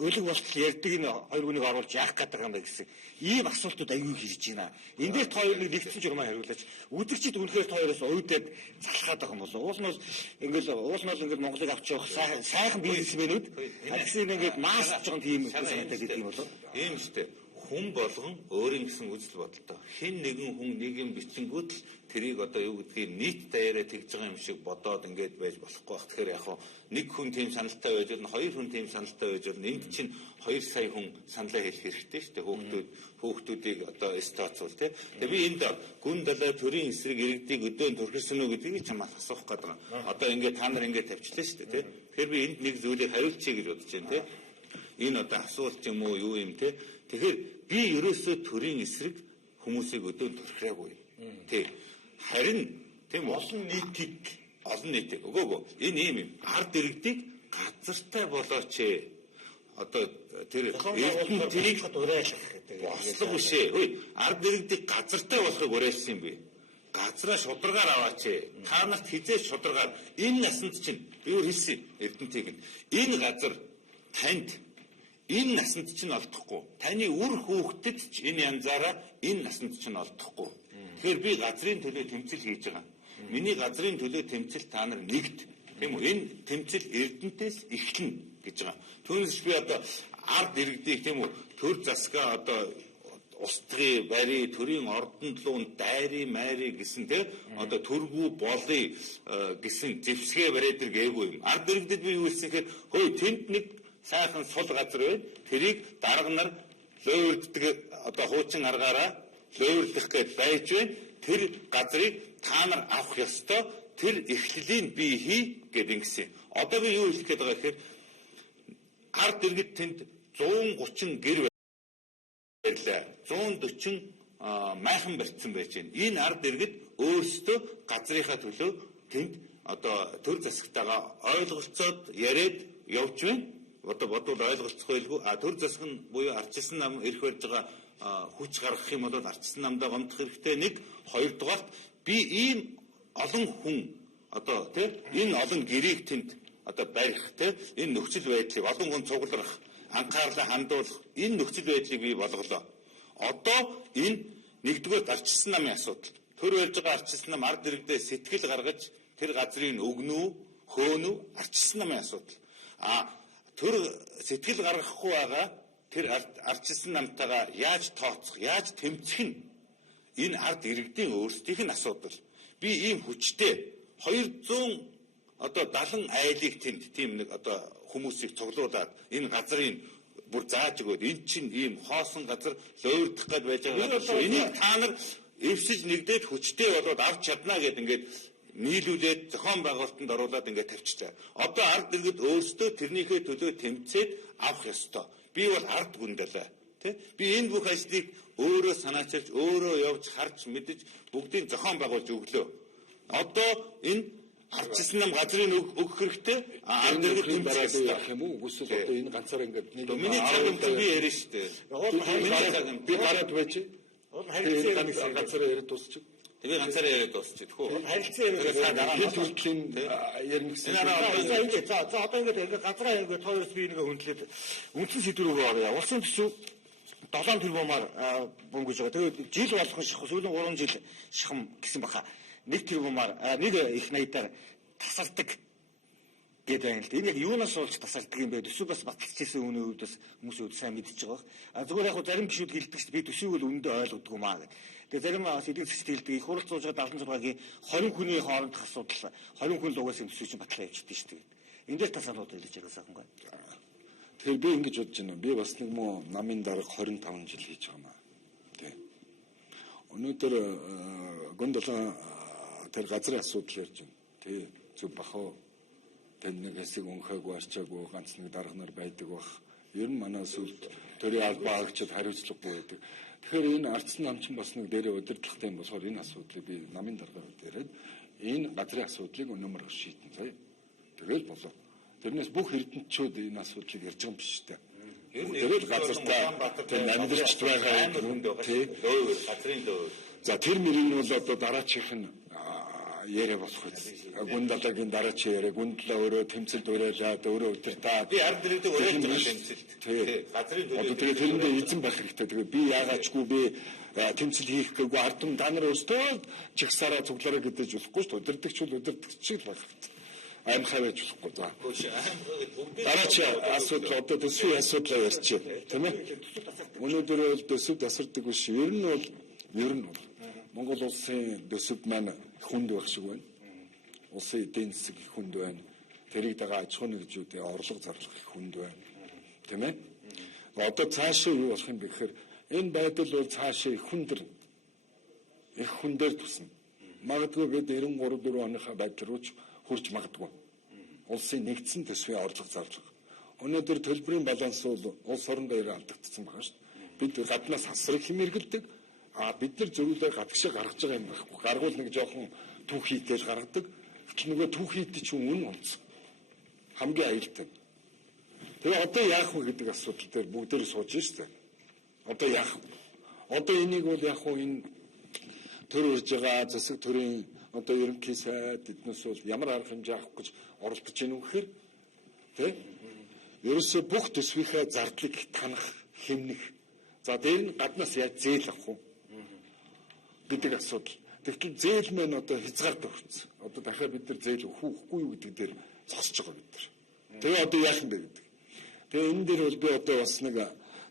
өлөг болтол ярьдаг энэ хоёр хүнийг оруулж яах гэдэг юм бэ гэсэн. Ийм асуултууд аюул хийж байна. Энд дээр хоёр нэгдсэн журмаа хариулаач. Үдэгчид үнэхээр хоёроос уйдаад залхаад байгаа юм болов. Уул нь ингээд Монголыг авч явах сайхан бизнесмэнүүд таксиг ингээд маасж байгаа тийм санаатай гэдэг юм болов. Ийм шүү дээ. Хүн болгон өөрийн гэсэн үзэл бодолтой. Хэн нэгэн хүн нэг юм бичингүүд л тэрийг одоо юу гэдгийг нийт даяараа тэгж байгаа юм шиг бодоод ингээд байж болохгүй бах. Тэгэхээр яг нэг хүн тийм саналтай байж болно, хоёр хүн тийм саналтай байж болно. Энд чинь 2 сая хүн саналаа хэлэх хэрэгтэй шүү дээ. Хүүхдүүдийг одоо статусвал тий. Тэгээ би энд гүн далай төрийн эсрэг иргэдийг өдөөн төрхөрсөн үү гэдгийг чамаас асуух гэдэг юм. Одоо ингээд та нар ингээд тавьчлаа шүү дээ тий. Тэгэхээр би энд нэг зүйлийг хариулчихъя гэж бодож байна тий. Энэ одоо асуулт юм уу юу юм тий. Тэгэхээр би ерөөсөө төрийн эсрэг хүмүүсийг өдөөн төрхрээгүй. Тий. Харин тийм олон нийтийг өгөөгөө энэ ийм юм ард иргэдийг газартай болооч одоо тэр эрдэнтийг уриалгах гэдэг. бослого биш ээ. Хөөе, ард иргэдийг газартай болохыг уриалсан юм бэ? Газраа шударгаар аваач. Та нарт хизээш шударгаар энэ насанд чинь би өөр хэлсэн эрдэнтийг нь. Энэ газар танд энэ насанд чинь олдохгүй. Таны үр хүүхдэд ч энэ янзаараа энэ насанд чинь олдохгүй. Тэгэхээр би газрын төлөө тэмцэл хийж байгаа. Миний газрын төлөө тэмцэл та нар нэгд. Тийм үү? Энэ тэмцэл эрдэнтээс эхэлнэ гэж байгаа. Түүнээс би одоо ард иргэдийг тийм үү төр засгаа одоо устгын бари төрийн ордонлуун дайри майри гэсэн тийм одоо төргүү болый гэсэн зэвсгээ бариад гээгүй юм. Ард иргэдэд би юу хэлсэн гэхээр хөөе тэнд нэг сайхан сул газар байна. Тэрийг дарга нар лөөвөрддөг одоо хуучин аргаараа лөөвөрдөх гэж байж байна. Тэр газрыг та нар авах ёстой. Тэр эхлэлийг би хий гэд ингэсэн. Одоо би юу хэлэх гээд байгаа гэхээр ард иргэд тэнд 130 гэр барьлаа. 140 майхан барьсан байж байна. Энэ ард иргэд өөрсдөө газрынхаа төлөө тэнд одоо төр засагтайгаа ойлголцоод яриад явж байна. Одоо бодвол ойлголцох байлгүй. Төр засаг нь буюу ардчилсан нам ирэх барьж байгаа хүч гаргах юм бол ардчилсан намдаа гомдох хэрэгтэй. Нэг, хоёрдугаарт би ийм олон хүн одоо тийм энэ олон гэрийг тэнд одоо барих тийм энэ нөхцөл байдлыг олон хүн цуглах анхаарлаа хандуулах энэ нөхцөл байдлыг бий болголоо. Одоо энэ нэгдүгээр ардчилсан намын асуудал. Төр барьж байгаа ардчилсан нам ард иргэдээ сэтгэл гаргаж тэр газрыг өгнө үү, хөөнө үү ардчилсан намын асуудал. Төр сэтгэл гаргахгүй байгаа тэр ардчилсан намтайгаа яаж тооцох, яаж тэмцэх нь энэ ард иргэдийн өөрсдийнх нь асуудал. Би ийм хүчтэй 200 одоо 70 айлыг тэнд тийм нэг одоо хүмүүсийг цуглуулад энэ газрын бүр зааж өгөөд эн чинь ийм хоосон газар лөөрдөх гээд байж байгаа шүү. Энийг та нар эвсэж нэгдээд хүчтэй болоод авч чадна гэд ингээд нийлүүлээд зохион байгуулалтанд оруулаад ингээд тавьчихлаа. Одоо ард иргэд өөрсдөө тэрнийхээ төлөө тэмцээд авах ёстой. Би бол ард гүндэлээ. Тэ? Би энэ бүх ажлыг өөрөө санаачилж, өөрөө явж харж мэдэж бүгдийг зохион байгуулж өглөө. Одоо энэ ардчилсан нам газрыг өгөх хэрэгтэй. Ард иргэд тэмцэх ёстой юм уу? Үгүйсэл одоо энэ ганцаар ингээд миний цаг би яриа шүү дээ. Би гараад байж. Харилцаа ганцаараа яриад дуусчих. Тэгээ ганцаараа яриад дуусчих. Тэгэхгүй. Харилцаа яриад төрлийн ярина гэсэн. За одоо ингээд газраа ингээд тооёрс би нэг хөндлөөд үндсэн сэдв рүү орё. Улсын төсөв 7 тэрбумаар бөнгөж байгаа. Тэгээд жил болгон сүүлийн 3 жил шахам гэсэн баха. 1 тэрбумаар нэг их наядаар тасардаг гэдэг байна л да. Энэ яг юунаас болж тасардаг юм бэ? Төсөв бас баталчихсан үнийн үед бас хүмүүсүүд сайн мэдчихэж байгаа. Зүгээр яг зарим гişүүд хэлдэг чинь би төсөвийг бол үндэ ойлгодгүй маа гэдэг. Тэгээ зарим сэдвийн зэвсэгт хэлдэг их хурц сууж байгаа 76-гийн 20 хүний хоорондох асуудал 20 хүн л угаасан төсөв чинь батлаа явчихдаг шүү дээ. Энд дээр тасаалууд хэлж байгаа сайхан гоо. Тэгэхээр би ингэж бодож байна. Би бас нэг муу намын дарга 25 жил хийж байгаа маа. Тэ. Өнөөдөр гүн 7 тэр газрын асуудал ярьж байна. Тэ зөв бахаа тэнд нэг хэсэг өнхөөгүй арчаагүй ганц нэг дарга нар байдаг бах. Ер нь манай сүлд төрийн албаа агчид хариуцлагагүй байдаг. Тэгэхээр энэ ардсан намчин бас нэг дээрээ удирдлагатай юм болохоор энэ асуудлыг би намын дарга дээрээ энэ газрын асуудлыг өнөөмөр шийдэн заяа. Тэгэл болоо. Тэрнээс бүх эрдэнтчүүд энэ асуудлыг ярьж байгаа юм биш үү? Тэгэл газартаа тэр амьдарч байгаа юм тий. Газрын лөө. За тэр мөрийг нь бол одоо дараачих нь яриа болох үс. Гүн далагийн дараач яриа гүндлээ өөрөө тэмцэлд уриалаад өөрөө удирдаад би ард иргэдэг уриалж байгаа тэмцэлд. Газрын төлөө. Одоо тэгээ тэрэндээ эзэн байх хэрэгтэй. Тэгээ би яагаачгүй би тэмцэл хийх гээгүй ардам та нар өөрсдөө чигсараа цуглараа гэдэж болохгүй шүү дээ. Удирдагч бол удирдагч шиг байх хэрэгтэй. Аймхай байж болохгүй за. Дараач асуудал одоо төсвийн асуудлаа ярьчих. Тийм ээ. Өнөөдөр бол төсөв тасардаг биш. Ер нь бол Монгол улсын төсөв маань хүнд байх шиг байна. Улсын эдийн засаг их хүнд байна. Тэрийг дагаа аж ахуйн нэгжүүдийн орлого зарлах их хүнд байна. Тийм ээ. Одоо цаашаа юу болох юм бэ гэхээр энэ байдал бол цаашаа их хүндээр тусна. Магадгүй бид 93-4 оныхаа байдал руу хурж магадгүй. Улсын нэгдсэн төсвийн орлого зарлах. Өнөөдөр төлбөрийн баланс бол улс орон дээр алдагдсан байгаа шүү дээ. Бид гаднаас хасрах хэм эргэлдэг. Бид нар зөвлөө гадагшаа гаргаж байгаа юм байхгүй. Гаргуул нэг жоохон түүхийдэл гаргадаг. Гэтэл нөгөө түүхийд чинь үнэн онцгой. хамгийн аюултай. Тэгээ одоо яах вэ гэдэг асуудал дээр бүгдээрээ сууж штэ. Одоо яах вэ? Одоо энийг бол яг хуу энэ төр урж байгаа засаг төрийн одоо ерөнхий сайд эднээс бол ямар арга хэмжээ авах гэж оролдож байна вэ гэхээр тий? Ерөөсөө бүх төсвийнхээ зардлыг танах, хэмнэх. За дээр нь гаднаас яаж зээл авах вэ гэдэг асуудал. Тэгвэл зээл мэн одоо хязгаартай хүрсэн. Одоо дахиад бид нар зээл өгөх үгүй юу гэдэг дээр зогсож байгаа бид нар. Тэгээ одоо яах юм бэ гэдэг. Тэгээ энэ дээр бол би одоо бас нэг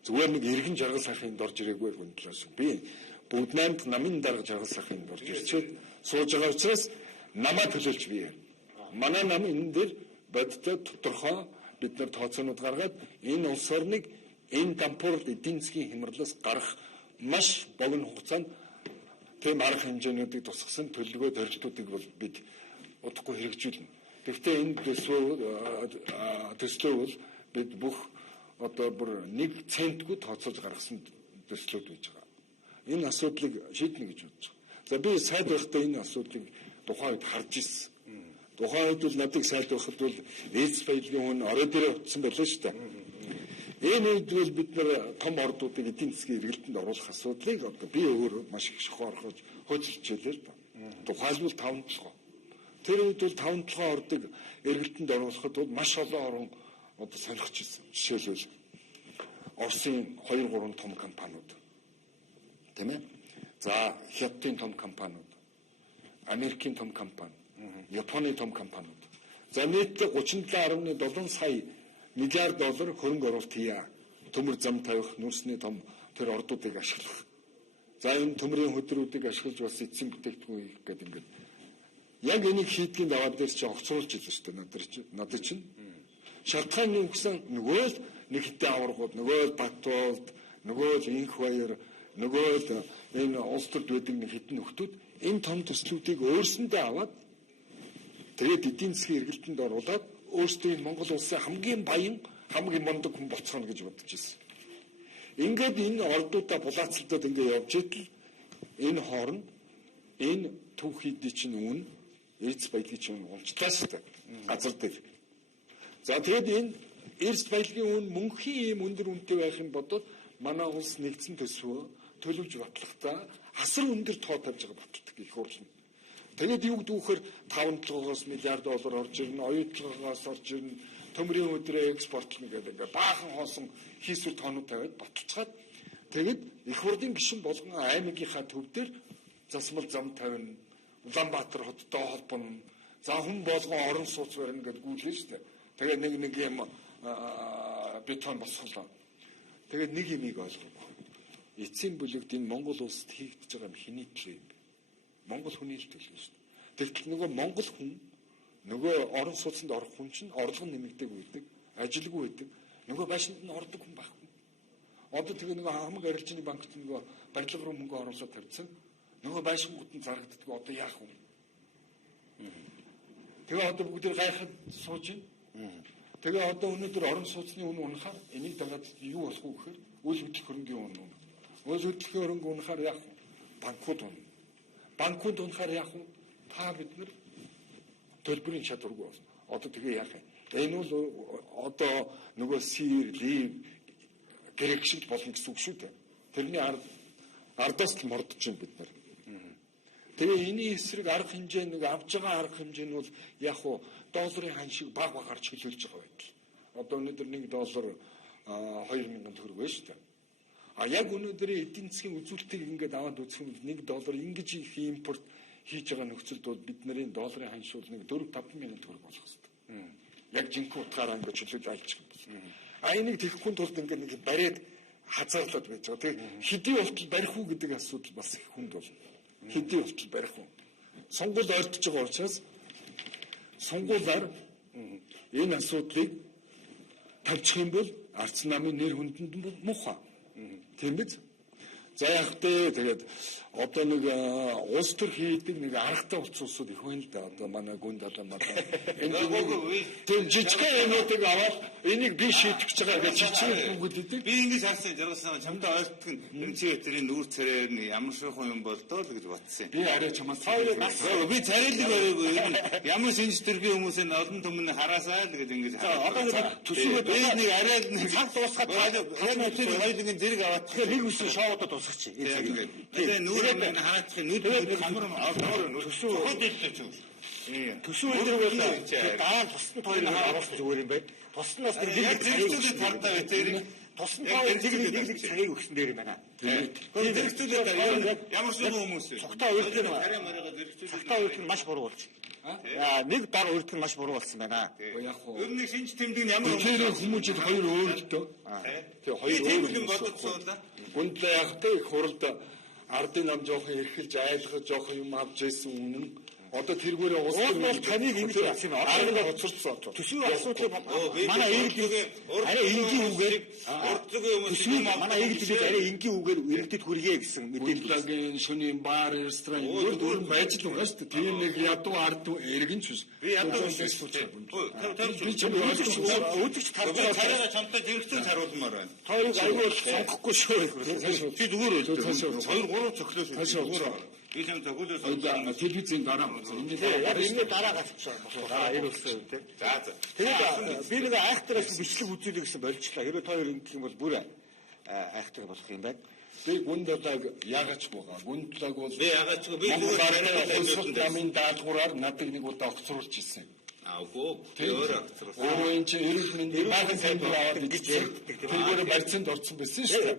зүгээр нэг иргэн жаргал сайхын дорж ирээгүй гүндлээс би бүгд найд намын дарга жаргал сайхын дорж ирчээд сууж байгаа учраас намаа төлөөлж бие. Манай нам энэ дээр бодтой тодорхой бид нар тооцоонууд гаргаад энэ улс орныг энэ дампуурд эдийн засгийн хямралаас гарах маш богино хугацаанд тийм арга хэмжээнүүдийг тусгасан төлөвлөгөө төрөлтүүдийг бол бид удахгүй хэрэгжүүлнэ. Гэхдээ энэ төслөө бол бид бүх одоо бүр 1 центгүй тооцоолж гаргасан төслүүд байж байгаа. Энэ асуудлыг шийднэ гэж бодож байгаа. За би сайд байхдаа энэ асуудлыг тухайн үед харж ирсэн. Тухайн үед бол надыг сайд байхад бол Эц баялагын хүн орой дээрээ утсан байлаа шүү дээ. Энэ үед бол бид нар том ордуудыг эдийн засгийн эргэлтэнд оруулах асуудлыг одоо би өөрөө маш их шохоорхож хөдөлж хэлээ л да. Тухайлбал 5-7. Тэр үед бол 5-7 ордыг эргэлтэнд оруулахад бол маш олон орон одоо сонирхож ирсэн. Жишээлбэл Оросын 2-3 том компаниуд. Тийм ээ. За Хятадын том компаниуд, Америкийн том компани, Японы том компаниуд. За нийтдээ 37.7 сая миллиард доллар хөрөнгө оруулалт хийя. Төмөр зам тавих, нүрсний том тэр ордуудыг ашиглах. За энэ төмрийн хөдрүүдийг ашиглаж бас эцсийн бүтээгдэхүүн хийх гэдэг ингээд. Яг энийг хийдгийн даваа дээр чи огцруулж илээ шүү дээ. Надад чинь шалтгаан нь гэсэн нөгөө л нэг хитэ аваргууд, нөгөө л Батболд, нөгөө л Инх баяр, нөгөө л энэ улс төрд байдаг нэг хитэн нөхдүүд энэ том төслүүдийг өөрсөндөө аваад тэгээд эдийн засгийн эргэлтэнд оруулаад өөрсдийн Монгол улсын хамгийн баян, хамгийн мундаг хүн болцгоно гэж бодож ирсэн. Ингээд энэ ордуудаа булаацалдаад ингээд явж итэл энэ хооронд энэ түүхийдий чинь үн Эц баялагын чинь унцлаа шүү дээ. Газар дээр. За тэгээд энэ Эц баялагын үн мөнхийн ийм өндөр үнэтэй байх юм бодоод манай улс нэгдсэн төсвөө төлөвж батлахдаа асар өндөр тоо тавьж байгаа баталдаг их хурлна. Тэгээд юу гэдэг вөхөр 5-7 миллиард доллар орж ирнэ, оюутлагаас орж ирнэ, төмрийн өдрөө экспортлно гэдэг ингээд баахан хоосон хийсвэр тоонууд тавиад баталцгаад тэгээд их хурлын гишүүн болгон аймагийнхаа төв дээр засмал зам тавина, Улаанбаатар хоттой холбоно, за хүн болгон орон сууц барина гэдэг гүйлээ шүү дээ. Тэгээд нэг юм бетон босголоо. Тэгээд нэг юмыг ойлгоо. Эцсийн бүлэгт энэ Монгол улсад хийгдэж байгаа юм хэний төлөө юм бэ? Монгол хүний л төлөө шүү дээ. Тэгвэл нөгөө Монгол хүн нөгөө орон сууцнд орох хүн чинь орлого нэмэгдэг үйдэг, ажилгүй үйдэг. Нөгөө байшинд нь ордог хүн байхгүй. Одоо тэгээ нөгөө хамаг арилжааны банкт нөгөө барилга руу мөнгө оруулаад тавьсан. Нөгөө байшингууд нь зарагддаг. Одоо яах вэ? Тэгээ одоо бүгд гайхаад сууж байна. Тэгээ одоо өнөөдөр орон сууцны үн унахаар энийг дагаад юу болох вэ гэхээр үйл хөдлөх хөрөнгөний үн. Үйл хөдлөх хөрөнгө унахаар яах вэ? Банкуд унах. Банкуд унахаар яах вэ? Та бид нар төлбөрийн чадваргүй болно. Одоо тэгээ яах вэ? Энэ бол одоо нөгөө сир, лив, грек шиг болно гэсэн үг шүү дээ. Тэрний ардаас л мордож байна бид нар. Тэгээ энэний эсрэг арга хэмжээ нэг авж байгаа арга хэмжээ нь бол яг уу долларын хан шиг баг багаар чөлөөлж байгаа байтал. Одоо өнөөдөр $1 2000 төгрөг байна шүү дээ. А яг өнөөдрийн эдийн засгийн үзүүлэлтийг ингээд аваад үзэх юм бол $1 ингэж их импорт хийж байгаа нөхцөлд бол бидний долларын хан шууд нэг 4-5 мянган төгрөг болох хэрэгтэй. Яг жинхэнэ утгаараа ингээд чөлөөлж айлчих юм бол. А энийг тэхгүй тулд ингээд нэг бариад хазаарлаад байж байгаа. Тэгээ хэдий болтол барих уу гэдэг асуудал бас их хүнд болно. Хэдий болтол барих уу. Сонгуул ойртож байгаа учраас сонгуулаар энэ асуудлыг тавьчих юм бол арц намын нэр хүндэнд муухай. Тийм биз? За яг тэ тэгээд одоо нэг улс төр хийдэг нэг аргатай улсууд их байна л да. Одоо манай гүнд одоо манай тийм жижигхэн юмнуудыг аваад энийг би шийдэх гэж байгаа гэж чичрэх бүгд идэг. Би ингэж харсан жаргалсан чамтай ойлтох нь энэ чи тэрийн нүүр царайр нь ямар шуухан юм болдоо л гэж бодсон юм. Би арай чамаас Би царайлаг барайгүй ямар шинж төргийн хүмүүсийн олон түмэн хараасаа л гэж ингэж Одоо төсөөгөө би нэг арай л нэг цаг дуусгаад яг тэр хоёулын зэрэг аваад тэгэхээр нэг үсэн шоудод тусахчих. тэгээ нүүр амын хараацах нүд хамар төсөв дээр бол дараа тусны тойрог оруулсан зүгээр юм байна. Туснаас нэг зэрэгцүүлээд тартаа бай тэр тусны тойрог нэг цагийг өгсөн дээр юм байна. зэрэгцүүлээд ямар ч хүмүүс цогтой үйлдэл хараа маргаа зэрэгцүүлээд цагтаа үйлдэл маш буруу болж байна. Нэг баг үйлдэл маш буруу болсон байна. яг хуу ер нь шинж тэмдэг нь ямар тэр хүмүүжил хоёр өөр л дөө. Тэгээ хоёр өөр юм бодоцсоо. Гүнд яг тэ их хуралд ардын нам жоохон эрхэлж айлгаж жоохон юм авч ирсэн үнэн. Одоо тэргүүрээ уус бол таныг ингэж хэлсэн юм. арга хоцорцсон. Төсвийн асуудлыг манай иргэдийн арай энгийн үгээр урдгийн хүмүүс манай иргэдийн арай энгийн үгээр иргэдэд хүргэе гэсэн мэдээлэл. Гүндлагийн шөнийн бар ресторан өөр байж л байгаа шүү дээ. Тийм нэг ядуу ард эргэн ч биш. би ядуу биш үү. Би ч Үзэгч тарж царайгаа чамтай зэрэгцүүлж харуулмаар байна. тойрог аюул сонгохгүй шүү. Чи зүгээр үү? 2 3 цоглоо шүү. Би ч юм цоглоо сонгосон. телевизийн дараа Яг энэ дараа гарчихсан болохоор энэ үлсэн үү те. За. Тэгээд би нэг айхтраас бичлэг үзүүлэх гэсэн болчихлоо. Хэрвээ тойр ингэх юм бол бүр айхтар болох юм байна. би гүндадаг яагач байгаа. Гүндлаг бол Би ягаад би зүгээр намын даалгавраар надад нэг удаа огцруулж ирсэн. Аагүй. Би өөр акцрах. Өөрөө энэ чинь эрүүл мэндийн багын сайд аваад идчихсэн. Тэргээр барьцаанд орсон байсан шүү дээ.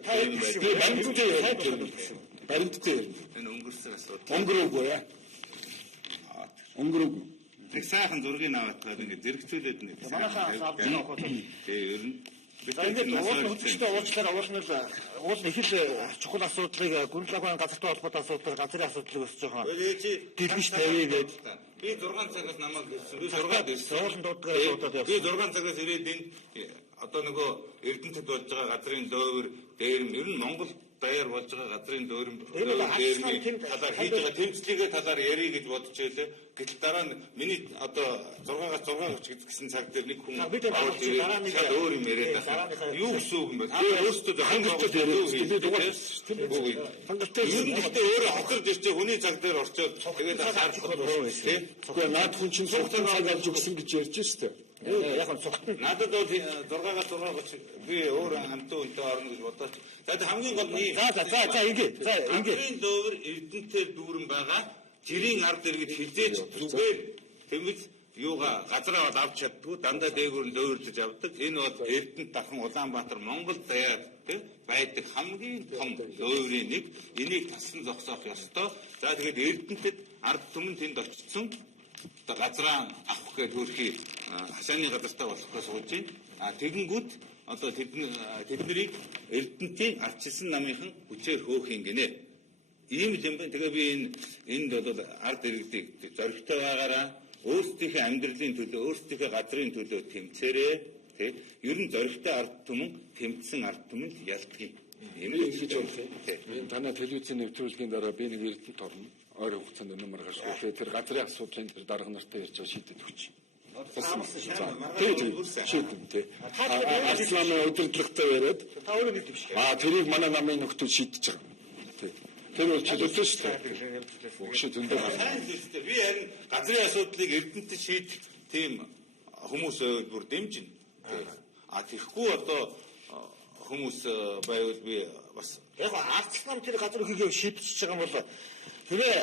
Тэгээ баримттай ярьсан. Баримттай ярьсан. Энэ өнгөрсөн асуудал. Өнгөрөөгүй яа. Өнгөрөөгүй. Тэг сайхан зургийг аваад таад ингэ зэрэгцүүлээд нэг. Манайхаа авч явах бол Тэгээ ер нь ингээд уулзалттай уулзлаар уул их л чухал асуудлыг гүнлэг газартай холбоотой асуудал газрын асуудлыг өсөж байгаа. Дэлгэж тавья гэж. Би 6 цагаас намайг ирсэн. Би 6-д ирсэн. Уулын дуудлагаар Би 6 цагаас ирээд энэ одоо нөгөө Эрдэнэтэд болж байгаа газрын дөөвөр дээр нь ер нь Монгол даяар болж байгаа газрын дөөрөм дээр талаар хийж байгаа тэмцлийгээ талаар ярих гэж бодож байлаа. Гэтэл дараа нь миний одоо 6-аас 6 гэсэн цаг дээр нэг хүн өөр юм яриад байна. Юу гэсэн үг юм бэ? Та өөрсдөө хангалттай яриад би дугаар хангалттай ер нь гэхдээ өөрөө хохирж ирчээ хүний цаг дээр орчоод тэгээд хаалцах тийм. Гэхдээ наад хүн чинь цогтой цаг авч өгсөн гэж ярьж штэ. яг нь цогт нь Надад бол 6-аас 6 би өөр хамтан үнтэй орно гэж бодож. За хамгийн гол нь за ингэ Газрын дөөвөр Эрдэнэтээр дүүрэн байгаа. Жирийн ард иргэд хизээж зүгээр тэмээс юугаа газраа бол авч чаддгүй дандаа дээгүүр нь дөөвөрлөж авдаг. Энэ бол Эрдэнэт дахин Улаанбаатар Монгол даяар байдаг хамгийн том дөөврийн нэг. Энийг тасан зогсоох ёстой. За тэгээд Эрдэнэтэд ард түмэн тэнд очсон. Одоо газраа авах гэж хөрхий хашааны газартаа болохгүй сууж байна. Тэгэнгүүт одоо тэднийг Эрдэнэтийн ардчилсан намынхан хүчээр хөөх юм гинэ. Ийм л юм байна. Тэгээ би энд бол ард иргэдийг зоригтой байгаараа өөрсдийнхээ амьдралын төлөө, өөрсдийнхээ газрын төлөө тэмцээрээ тий. Ер нь зоригтой ард түмэн тэмцсэн ард түмэн ялдгийг. Ийм л ингэж байна. Энэ танай телевизийн нэвтрүүлгийн дараа би нэг Эрдэнэт орно. Ойрын хугацаанд нэмэр гаргахгүй. Тэр газрын асуудлын тэр дарга нартай ярьж шийдэж өгч. Шийдэн тий. Арсланы удирдлагатай яриад та өөрөө нэг биш. тэрийг манай намын нөхдөд шийдэж байгаа. Тий. Тэр бол чөлөөтэй шүү дээ. Өгшө зөндөө байна. Би харин газрын асуудлыг Эрдэнэтэд шийдэх тийм хүмүүс бүр дэмжинэ. Тэгэхгүй одоо хүмүүс байвал би бас Яг арцлах нам тэр газар өөхийг шийдчихэж байгаа юм бол тэрээ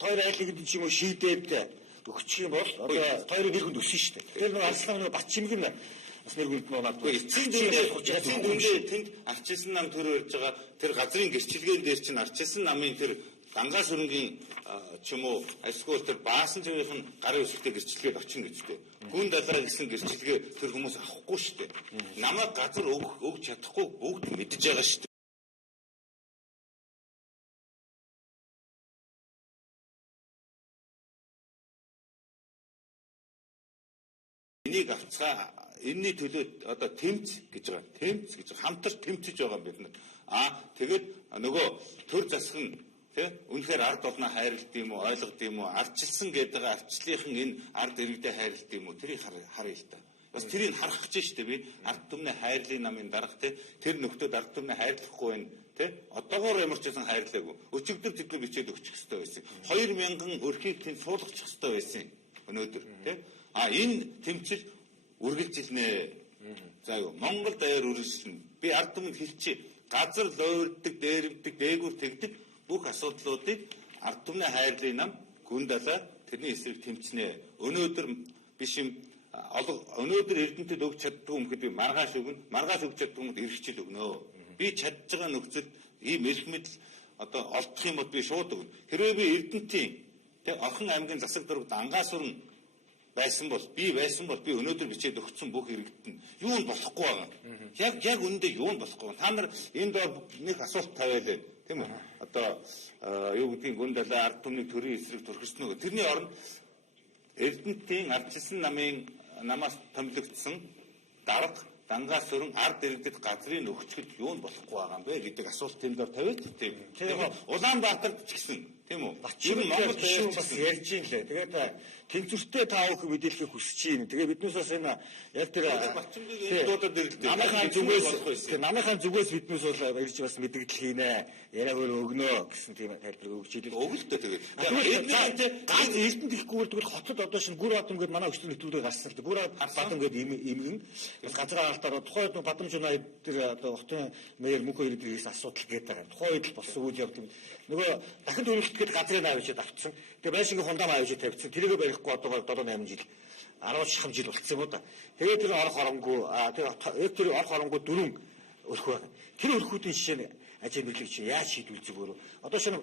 тойр айлгад ч юм уу шийдээд өгчих юм бол одоо тойрын нэр хүнд өссөн шүү дээ. Тэр нэг арцлах нэг бат чимэг нь бас нэр хүнд нуунаагүй. эцсийн дүндээ тэнд арчилсан нам төр өрж байгаа тэр газрын гэрчилгээнд дээр чинь арчилсан намын тэр дангаа сүрэнгийн ч юм уу эсвэл тэр баасан цэвийнх нь гарын өсөлтөд гэрчилгээд очин гэжтэй. Гүн далаа гэсэн гэрчилгээ тэр хүмүүс авахгүй шүү дээ. Намайг газар өгч чадахгүй бүгд мэдж байгаа шүү дээ. энийг авцгаа энэний төлөө одоо тэмц гэж байгаа. Тэмц гэж хамтарч тэмцэж байгаа бид нар. Тэгээд нөгөө төр засаг нь үнэхээр ард олноо хайрладаг юм уу, ойлгодог юм уу, ардчилсан гэдэг ардчлалынхан энэ ард иргэдэд хайрладаг юм уу, тэрийг харъя л та. Бас тэрийг харах гэж штэ би ард түмний хайрлын намын дарга тэр нөхдөөд ард түмний хайрлахгүй байна одоогоор ямар ч байсан хайрлаагүй. Өчигдөр тэд нар бичээд өгчих хэрэгтэй байсан. 2000 өрхийг тэнд суулгачих хэрэгтэй байсан. Өнөөдөр энэ тэмцэл үргэлжилнэ. За юу Монгол даяар үргэлжилнэ. Би ард түмэнд хэлчихье. Газар лойрдог, дээрвдэг, дээгүүр тэгдэг бүх асуудлуудыг ард түмний хайрлын нам гүн далаа тэрний эсрэг тэмцэнэ. Өнөөдөр биш юм өнөөдөр Эрдэнэтэд өгч чаддгүй юмхэд би маргааш өгнө. Маргааш өгч чаддгүй юмд эргэжил өгнө. Би чадж байгаа нөхцөл ийм эрх мэдэл одоо олдох юм бол би шууд өгнө. Хэрвээ би Эрдэнэтийн Орхон аймгийн засаг дургад ангаасурн байсан бол би өнөөдөр бичээд өгсөн бүх иргэдэд нь юу нь болохгүй байгаа. Яг үнэндээ юу нь болохгүй. Та нар энэ доор нэг асуулт тавиалаа тийм үү? Одоо юу гэдгийг гүн далай ард түмний төрийн эсрэг төрхөснө. Тэрний оронд Эрдэнэтийн ардчилсан намаас томилогдсон дарга дангаас өрн ард иргэдэд газрыг өгчөхөд юу нь болохгүй байгаа юм бэ гэдэг асуулт тэнд дор тавиад тийм. Улаанбаатарт ч гэсэн тийм үү? Ер нь Монгол гишүүн бас ярьж юм лээ. Тэгээд тэнцвэртэй та бүхэн мэдээлэхийг хүсэж байна. Тэгээд биднээс бас энэ яг тэр дуудаад ирлээ. Намынхаа зүгээс биднээс бол ирж бас мэдээлэл хийнэ. Яриаг өгнө гэсэн тийм тайлбар өгч ийлээ. Өгөлтэй тэгээд. Ганц Эрдэнэт гэхгүйгээр тэгвэл хотод одоо шинэ Гүр Бадам гэдэг манай өчтөр нэвтрүүлэг гарсан. Гүр Бадам гэдэг имгэн бас газраа алдаад тухайд Бадамжуна тэр одоо хотын мэр мөнхөө иргэдээс асуудал гээд байгаа. Тухайд л болсон үйл явдал нөгөө дахин төрөлтгээд газрыг авчиад авцсан. Тэгээ байшингийн хундам авчиад тавьчихсан. Тэрийг барихгүй одоо 7-8 жил 10 шахам жил болцсон юм уу да. Тэгээ тэр орох оронгүй тэр орох оронгүй дөрөв өрх байна. Тэр өрхүүдийн жишээ нь ажил мэдлэг чи яаж шийдвэл зүгээр. Одоо шинэ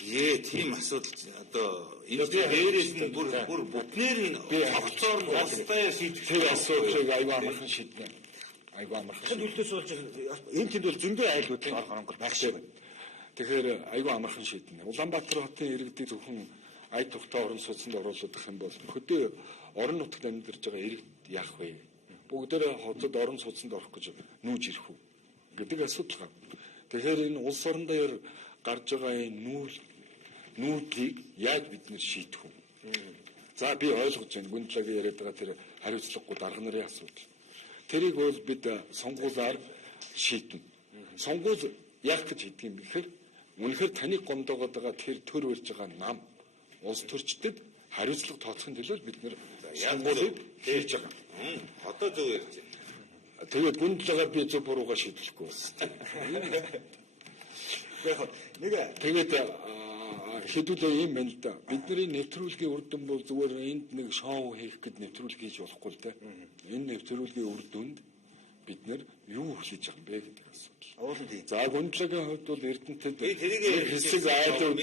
тийм асуудал одоо энэ дээрээс нь бүр бүтнээр нь тогтцоор нь улстай шийдэх тэр асуудлыг аюу амархан шийднэ. Аюу амархан. төлөвлөс болж энэ тэнд бол зөндөө айлууд орох оронгүй байх шиг байна. Тэгэхээр аюу амархан шийднэ. Улаанбаатар хотын иргэдийг зөвхөн ая тухтай орон сууцнд оруулах юм бол хөдөө орон нутагт амьдарч байгаа иргэд яах вэ? Бүгдээрээ хотод орон сууцнд орох гэж нүүж ирэх үү гэдэг асуудал гав. Тэгэхээр энэ улс орон даяар гарч байгаа энэ нүүдлийг яаж бид нэр шийдэх вэ? За би ойлгож байна. Гүндлэгийн яриад байгаа тэр хариуцлагагүй дарга нарын асуудал. Тэрийг бол бид сонгуулиар шийднэ. Сонгуул яах гэж хийдэг юм бэ гэхээр үнэхээр таныг гомдоогоод байгаа тэр төр барьж байгаа нам улс төрчдөд хариуцлага тооцохын төлөө бид нэр сонгуулийг хийж байгаа. Одоо зөв ярьж байна. Тэгээд гүндлэгээр би зөв буруугаа шийдэхгүй байна. Тэгээд хэдүүлээ юм байна л да. Бидний нэвтрүүлгийн үр дүн бол зүгээр энд нэг шоу хийх гэд нэвтрүүлэг хийж болохгүй л да. Энэ нэвтрүүлгийн үр дүнд бид нэр юу хүлээж байгаа юм бэ гэдэг асуудал. За гүндлэгийн хувьд бол Эрдэнэтэд хэсэг айдууд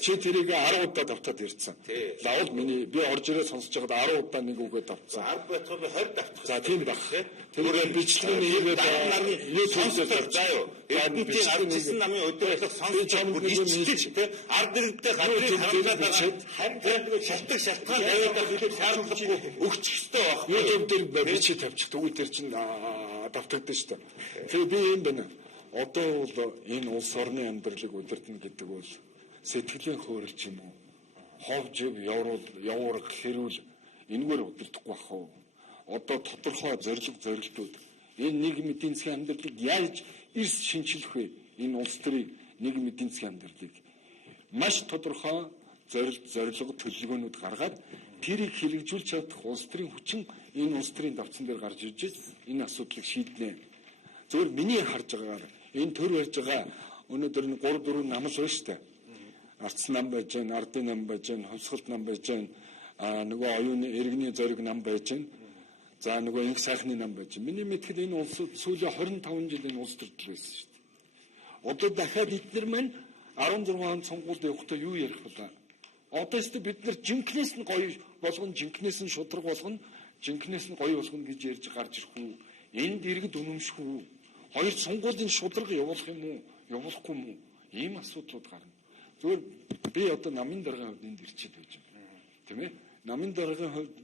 чи тэрийг 10 удаа давтаад ирсэн. Лавл миний би орж ирээ сонсож байгаад 10 удаа нэг үгээд давтсан. 10 байтгаа би 20 давтсан. За тийм баг. Тэр бичлэгийн хийгээд юу сонсож заа юу. Эрдэнэтийн ардчилсан намын өдөөлөх сонсож бүр иччих тий ард иргэдтэй газрыг харуулдаг харин шалтгаан тавиад хэлээд шаардлагагүй өгчих ёстой байх. YouTube дээр бичиж тавьчих. Тэгвэл тэр чинь давтагдсан шүү дээ. Тэгээ би юм байна. Одоо бол энэ улс орны амьдралыг удирдна гэдэг бол сэтгэлийн хөөрөлч юм уу? Ховж явуурах хэрүүл энэгээр удирдахгүй бах уу? Одоо тодорхой зорилгууд энэ нийгмийн эдийн засгийн амьдралыг яаж эрс шинчлэх вэ? Энэ улс төрийн нийгмийн эдийн засгийн амьдралыг маш тодорхой зорилго төлөвлөгөөнүүд гаргаад тэрийг хэрэгжүүлж чадах улс төрийн хүчин энэ улс төрийн давцсан дээр гарч ирж энэ асуудлыг шийднэ. Зөвхөн миний харж байгаагаар энэ төр барьж байгаа өнөөдөр 3-4 намс байна шүү дээ. Арц нам байж гэн, ардын нам байж гэн, хувьсгалт нам байж гэн, нөгөө оюуны иргэний зориг нам байж гэн. За нөгөө инх сайхны нам байж гэн. Миний мэдхэд энэ улсууд сүүлийн 25 жил энэ улс төрөл байсан шүү дээ. Одоо дахиад эдгээр маань 16 он сонгуульд явахдаа юу ярих вэ? Одоо ч бид нар жинкнээс нь гоё болгоно, жинкнээс нь шудраг болгоно, жинкнээс нь гоё болгоно гэж ярьж гарч ирэх үү? Энд иргэд үнэмших үү? Хоёр сонгуулийн шудраг явуулах юм уу? Явуулахгүй юм уу? Ийм асуудлууд гарна. Зөвхөн би одоо намын даргын хувьд энд ирчээд байж байна. Тийм ээ? намын даргын хувьд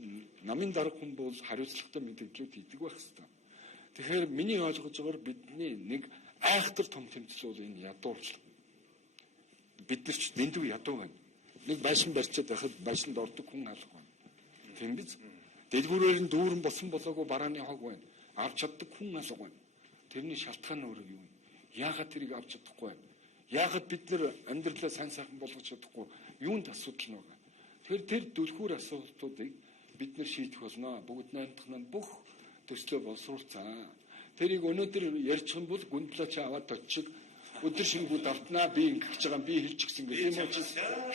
намын дарга хүн бол хариуцлагатай мэдээлэлүүд хийдэг байх хэрэгтэй. Тэгэхээр миний ойлгож байгаагаар бидний нэг айхтар том тэмцэл бол энэ ядуурчлал. Бид нар ч дэндүү ядуу байна. Нэг байшин барьчаад байхад байшинд ордог хүн алга байна. Тийм биз? Дэлгүүрээр нь дүүрэн болсон болоогүй барааны хог байна. Авч чаддаг хүн алга байна. Тэрний шалтгаан нь өөрөө юу вэ? Яагаад тэрийг авч чадахгүй байна? Яагаад бид нар амьдралаа сайн сайхан болгож чадахгүй? Юунд асуудал нь байгаа? Тэр дүлхүүр асуудлуудыг бид нар шийдэх болно. Бүгд найдах нь бүх төслөө боловсруулсан. Тэрийг өнөөдөр ярьж байгаа бол гүндлээ чи аваад очиг өдөр шингүүд автнаа би ингэж байгаа би хэлж гисэн гэх юм уу чи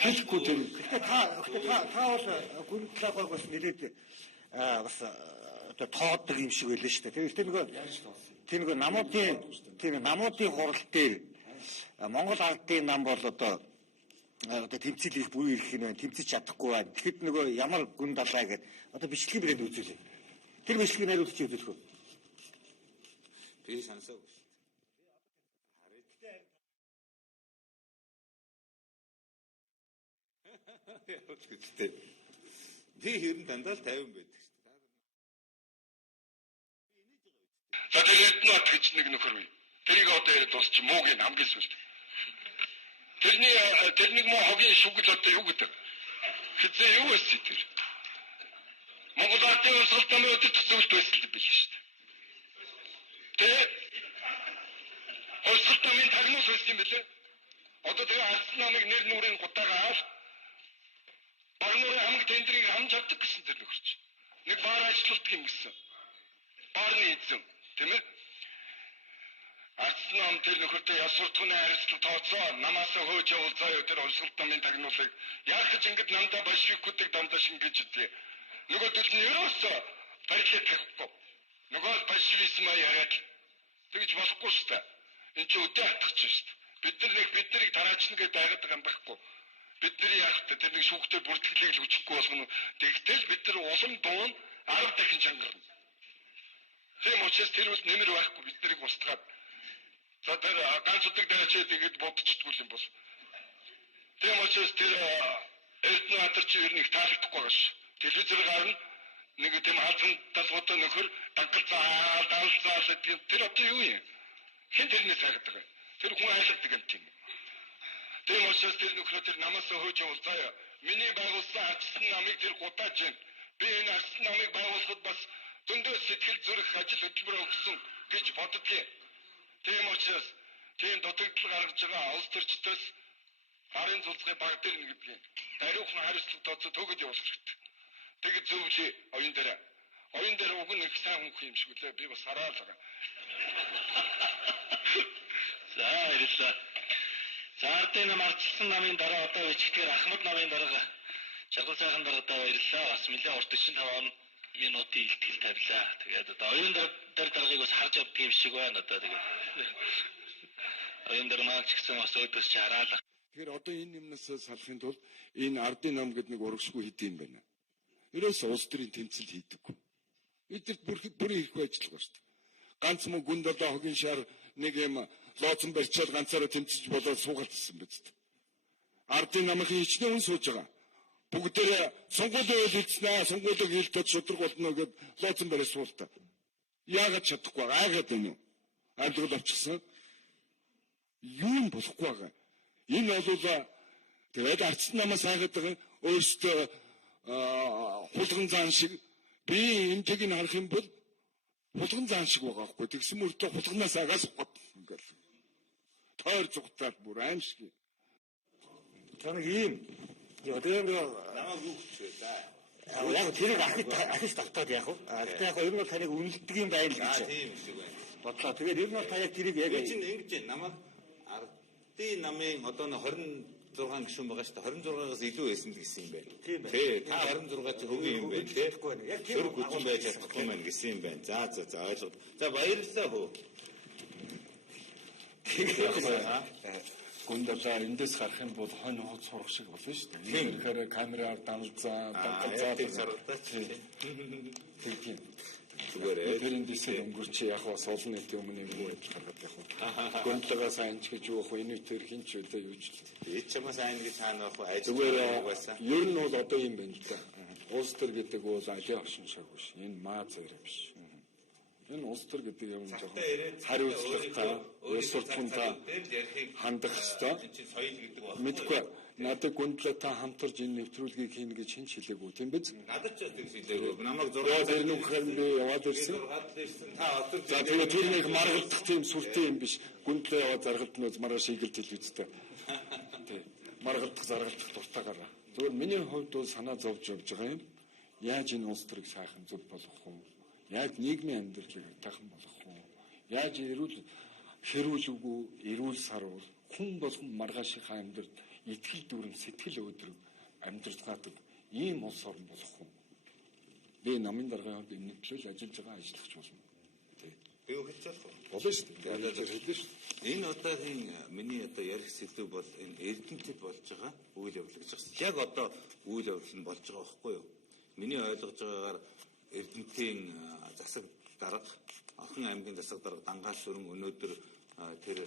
хэлэхгүй тэр. Та бол гүндлээ бас нэлээд бас одоо тооддаг юм шиг байлаа шүү дээ. Тэр нэг намуудын хурал дээр Монгол ардын нам бол одоо тэмцэл их буюу ирэх нь байна. Тэмцэж чадахгүй байна. Тэгэхэд нөгөө ямар гүн далаа гэдэг одоо бичлэгийн брэнд үзүүлээ. Тэр бичлэгийг найруулж үзүүлэх үү? Би сонсоогүй шүү дээ. Би хэрэн дандаа л 50 байдаг шүү дээ. За тэр Эрдэнэт гэж нэг нөхөр бий. Тэрийг одоо дуусч муугийн хамгийн сүлд. Тэрний муу хогийн шүгэл одоо юу гэдэг? Хизээ юу байсан тэр? Монгол ардын урсгал намын өдөр төсөвлөлт байсан л биш шүү дээ. Тэгээ урсгал намын тагнуус байсан юм билээ. Одоо тэгээ ардсан намыг нэр нүрийн гутаагаар багнуурын хамаг тендрийг хамж чаддаг гэсэн тэр нөхөрч. Нэг баар ажилладаг юм гэсэн. Баарны эзэн, тийм ээ? Ардсан нам тэр нөхөртэй ясвартхны харилцаг тооцоо намаас хөөж явуул заяа тэр урсгал намын тагнуулыг яг гэж ингэж намдаа большевикуудыг дандаа шингээж идэв. Нөгөө төлөв нь ерөөсөө барилгыг тавихгүй. Нөгөө большевизм яриад тэгж болохгүй шүү дээ. Энд чи өдөө хатгах чинь шүү дээ. Бид нарыг тараачна гэж дайгаад байгаа юм байхгүй. Бидний яах вэ? Тэр нэг шүүхтэй бүртгэлийг л хүчихгүй болгоно. Тэгтэл бид нар улам дуун 10 дахин чангарна. Тийм учраас тэр үл нэмэр байхгүй бид нарыг устгаад. За тэр ганц удаг дайчээ тэгээд бодчихдгүй юм бол. Тийм учраас тэр Эрдэнэт чи ер нь их таалагдахгүй байгаа ш. Телевизээр гарна нэг тийм албан талбартай нөхөр даггалзаал тэр одоо юу юм? Хэн тэрнээс хайгаад байгаа? Тэр хүн айлгдаг юм тийм. Тийм учраас тэр нөхрөө тэр намаас хөөж явуул заяа. Миний байгуулсан ардсан намыг тэр гутааж байна. Би энэ ардсан намыг байгуулахад бас зөндөө сэтгэл зүрх ажил хөтөлбөр өгсөн гэж боддгийг. Тийм учраас тийм дутагдал гаргаж байгаа улс төрчдөөс гарын цулцгын баг дээр нэг гэдгийг даруйхан хариуцлага тооцоо төгөж явуулах хэрэгтэй. Тэгэд зөвлөе оюун дээр. Оюун дээр уг нь их сайн хүн юм шиг үлээ. Би бас хараад байгаа. За ирэлээ. За ардын нам ардсан намын дараа одоо ичгээр Ахмад намын дарга Жаргал сайхан даргадаа баярлалаа. Бас нэлээд урт 45 минутын ихтгэл тавилаа. Тэгээд одоо оюун дээр даргыг бас харж явдаг юм шиг байна одоо тэгээд. Оюун дээр маань ч гэсэн бас өөдөөс чи хараалаа. Тэгэхээр одоо энэ юмнаас салахын тулд энэ ардын нам гэдэг нэг урагшгүй хэд юм байна. Ерөөс улс төрийн тэмцэл хийдэггүй. Эдгэрт бүрийн ирэхгүй ажиллагаа шүү дээ. Ганц мөн гүн долоо хогийн шар нэг юм лооцон барьчаад ганцаараа тэмцэж болоод суугалтсан биз дээ. Ардын намын хичнээн үн сууж байгаа. Бүгдээрээ сонгуулийн үйл хийснэ, сонгуулийг хийлдэж шудраг болно гэд лооцон барьж суултаа. Яагаад чадахгүй байгаа? Айгаад байна уу? Айлгал авчихсан. Юу болохгүй байгаа. Энэ бол тэгээд ардсан намаас айгаад байгаа өөртөө хулган зан шиг би эмчийг нь харах юм бол хулган зан шиг байгаа хгүй. Тэгсэн мөртөө хулганаас агаас ухаад ингээл. Тойр зүгтаад бүр аимшиг. Таныг ийм одоо намайг юу гэж вэ? яг тэрийг ахиж тавтаад яах вэ? Гэхдээ яг ер нь таныг үнэлдэг юм байна л гэж. Тийм шиг байна. Бодлоо. Тэгээд ер нь та яг тэрийг яг чинь ингэж намайг ардын намын одоо 26 гишүүн байгаа шүү дээ. 26-аас илүү байсан гэсэн юм байна. Тий, та 26 чи хөгийн юм байна тий. Яг тэр хүчин байж чадахгүй маань гэсэн юм байна. За ойлгоо. За баярлалаа хөө. Гүндэлээ эндээс гарах юм бол хонь хол сурах шиг болно шүү дээ. Тэгэхээр камераар даналзаа, тийм. Зүгээр тэр эндээс өнгөрч яг бас олон нийтийн өмнө юм уу гэж гаргаад яг. Гүндлэгээ сайн ч гэж юу вэ? Энэ тэр хин ч үлээ юу ч. Би ч юм сайн гэж хаана байх вэ? Зүгээр ер нь бол одоо юм байна л да. улс төр гэдэг бол алийн огшин шаг биш. Энэ маа зэрэг биш. Энэ улс төр гэдэг юм жоохон хариуцлагатай, улс суртахуунтай хандах хэвээр. Мэдгүй надад гүндлээ та хамтарч энэ нэвтрүүлгийг хийнэ гэж хэн хэлээгүй тийм биз? Надад ч тэгж хэлээгүй. Намайг Тэр нүхээр би яваад ирсэн. За тэгээд тэр нэг маргалдах тийм сүртэй юм биш. Гүндлээ яваад заргалднууд маргааш шийгэлт хэлвэзтэй. Тийм. Маргалдах заргалдах дуртайгаараа. Зөвхөн миний хувьд бол санаа зовж явж байгаа юм. Яаж энэ улс төрийг сайхан зөв болгох вэ? Яг нийгмийн амьдралыг тайхан болгох вэ? Яаж эрүүл хэрүүлгүй, эрүүл сарвал хүн болгон маргаашийнхаа амьдралд итгэл дүрм сэтгэл өдрөг амьдралгаадаг ийм улс орн болох хүн. Би намын даргын хувьд энэ төлөөл ажиллаж байгаа ажиллагч болно. Би өгч болох уу? Болно шүү дээ. Хэлсэн шүү дээ. Энэ удаагийн миний одоо ярих сэдв бол энэ эрдэмтэд болж байгаа үйл явдал гэж байна. Яг одоо үйл явдал нь болж байгаа байхгүй юу? Миний ойлгож байгаагаар эрдэмтийн засаг дарга, Орхон аймгийн засаг дарга Дангаал сүрэн өнөөдөр тэр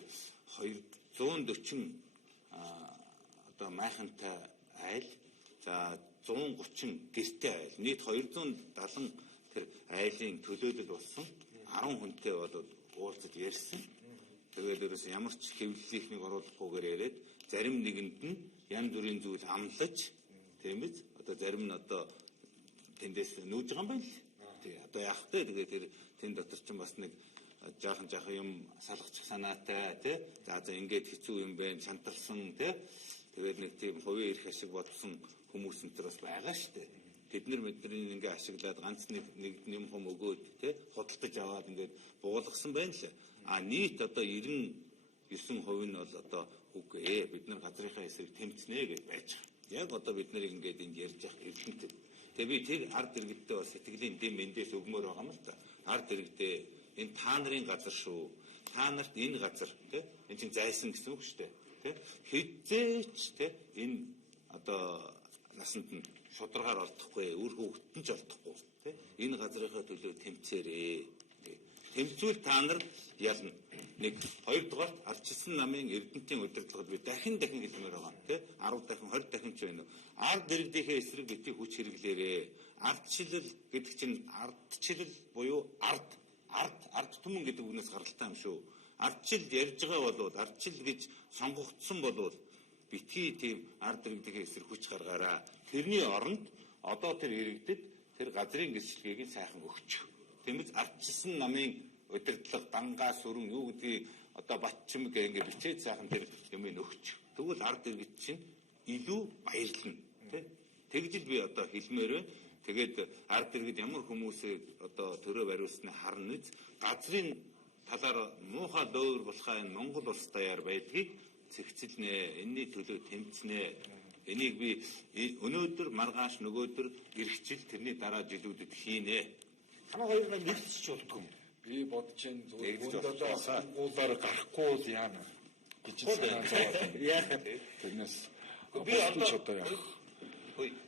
240 одоо майхантай айл, за 130 гэртэй айл, нийт 270 тэр айлын төлөөлөл болсон 10 хүнтэй болоод уулзаж ярьсан. Тэгээд ерөөс ямар ч хэвлэлийнхнийг оруулахгүйгээр яриад зарим нэгэнд нь янз бүрийн зүйл амлаж, тийм биз? Одоо зарим нь одоо тэндээс нүүж байгаа юм байна л. Тий, одоо яах вэ? Тэгээд тэр тэн дотор ч бас нэг жаахан юм салгачих санаатай, тий? За ингээд хэцүү юм байна, шантарсан, тий? Тэгээд нэг тийм хувийн эрх ашиг бодсон хүмүүс энэ төр бас байгаа шүү дээ. Тэд нар мэдний ингээ ашиглаад ганц нэг юм хом өгөөд тий худалдаж аваад ингээд буулгасан байна лээ. Нийт одоо 99% нь бол одоо үгүй бид нар газрынхаа эсрэг тэмцэнэ гэж байж байгаа. Яг одоо бид нарыг ингээд энд ярьж явах эрдэмтэд. Тэгээ би тэр ард иргэдтэй бас сэтгэлийн дэм эндээс өгмөр байгаа юм л та. Ард иргэдээ энэ та нарын газар шүү. Та нарт энэ газар тий энэ чинь зайсан гэсэн үг шүү дээ. Хизээч те энэ одоо насанд нь шударгаар олдохгүй, үр хөвгөт нь ч олдохгүй те энэ газрынхаа төлөө тэмцээрээ. Тэмцвэл та нар ялна. Нэг хоёрдугаар ардчилсан намын эрдэмтийн удирдлагад би дахин хэлмээр байгаа те 10 дахин 20 дахин ч байна. Ард иргэдийнхээ эсрэг бити хүч хэрэглээрээ. Ардчилал гэдэг чинь ардчилал буюу ард түмэн гэдэг үгнээс гаралтай юм шүү. Ардчил ярьж байгаа бол ардчил гэж сонгогдсон бол битгий тийм ард иргэдийн эсрэг хүч гаргаараа. Тэрний оронд одоо тэр иргэдэд тэр газрын гэрчлэгийг сайхан өгч. Тиймээс ардчилсан намын удирдлага Дангаа сүрэн юу гэдгийг одоо Батчим гэх ингэ бичээд сайхан тэр юмыг өгч. Тэгвэл ард иргэд чинь илүү баярлна. Тэгжил би одоо хэлмээр байна. Тэгээд ард иргэд ямар хүмүүсээ одоо төрөө бариулсныг харна. Газрын талаар муухай дөөр болохаа энэ Монгол улс даяар байдгийг цэгцэлнэ. Энэний төлөө тэмцэнэ. Энийг би өнөөдөр маргааш нөгөөдөр эрхчил тэрний дараа жилүүдэд хийнэ. Танай хоёроо нэгдчих болтгүй юм. Би бодож энэ уулаар гарахгүй л яана гэж санаа зовоод. Тэрнээс би одоо яах.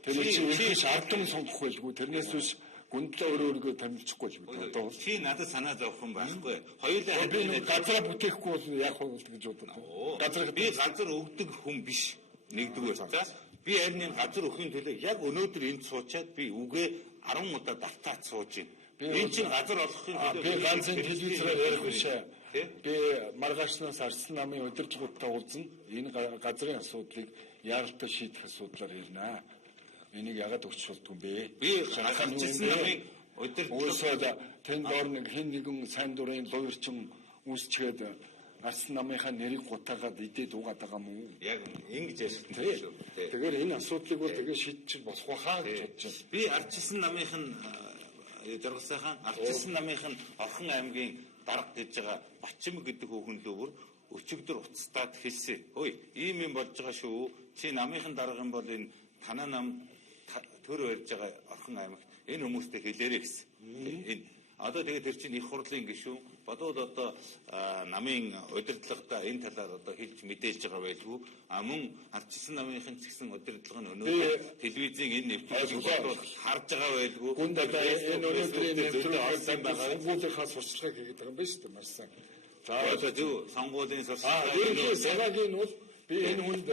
Тэр чинь ардам сонгох байлгүй. Тэрнээс биш гүндлээ өөрөөгөө тамилчихгүй л үү. Одоо чи надад санаа зовох юм байхгүй. Хоёулаа би газар бүтээхгүй бол яах вэ гэж бодлоо. Газар би газар өгдөг хүн биш. Нэгдүгээр. За би харин газар өхийн төлөө яг өнөөдөр энд суучаад би үгээ 10 удаа давтаад сууж байна. Энэ чинь газар олохын төлөө би ганцын телевизээр ярих биш. Би маргаашнаас Арслан намын удирдлагуудтай уулзна. Энэ газрын асуудлыг яаралтай шийдэх асуудлаар ярина. Энийг яагаад өгч болдгүй юм бэ? Би ардчилсан намын удирдлага тэнд доор нэг хэн нэгэн сайн дурын луйрчин үүсчгээд Арслан намынхаа нэрийг гутаагаад идээд угаад байгаа юм уу? Яг ингэж ярьсан шүү. Тэгэхээр энэ асуудлыг бол тэгээ шийдчих болох байхаа гэж бодож байна. Би ардчилсан намынхан дөрвөлсөйхан ардчилсан намынхан Орхон аймгийн дарга гэж байгаа Батчим гэдэг хүүхэн лөвөр өчигдөр уцтаад хэлсэн. Хөөе, ийм юм болж байгаа шүү. Чи намынхан дарга юм бол энэ танаа нам төр барьж байгаа Орхон аймагт энэ хүмүүстэй хэлээрэй гэсэн. Энэ одоо тэгээд тэр чинь их хурлын гишүүн бодвол одоо намын удирдлагатай энэ талаар одоо хэлж мэдээлж байгаа байлгүй. Мөн ардчилсан намынхын ч гэсэн удирдлага нь өнөөдөр телевизийн энэ нэвтрүүлгийг бодвол харж байгаа байлгүй. Гүнд одоо энэ өнөөдрийн нэвтрүүлгийг сонгуулийнхаа сурчлагыг хийгээд байгаа юм байна шүү дээ марсан. За одоо зөв сонгуулийн сурчлага. Ерөнхий санаагийн нь бол би энэ хүнд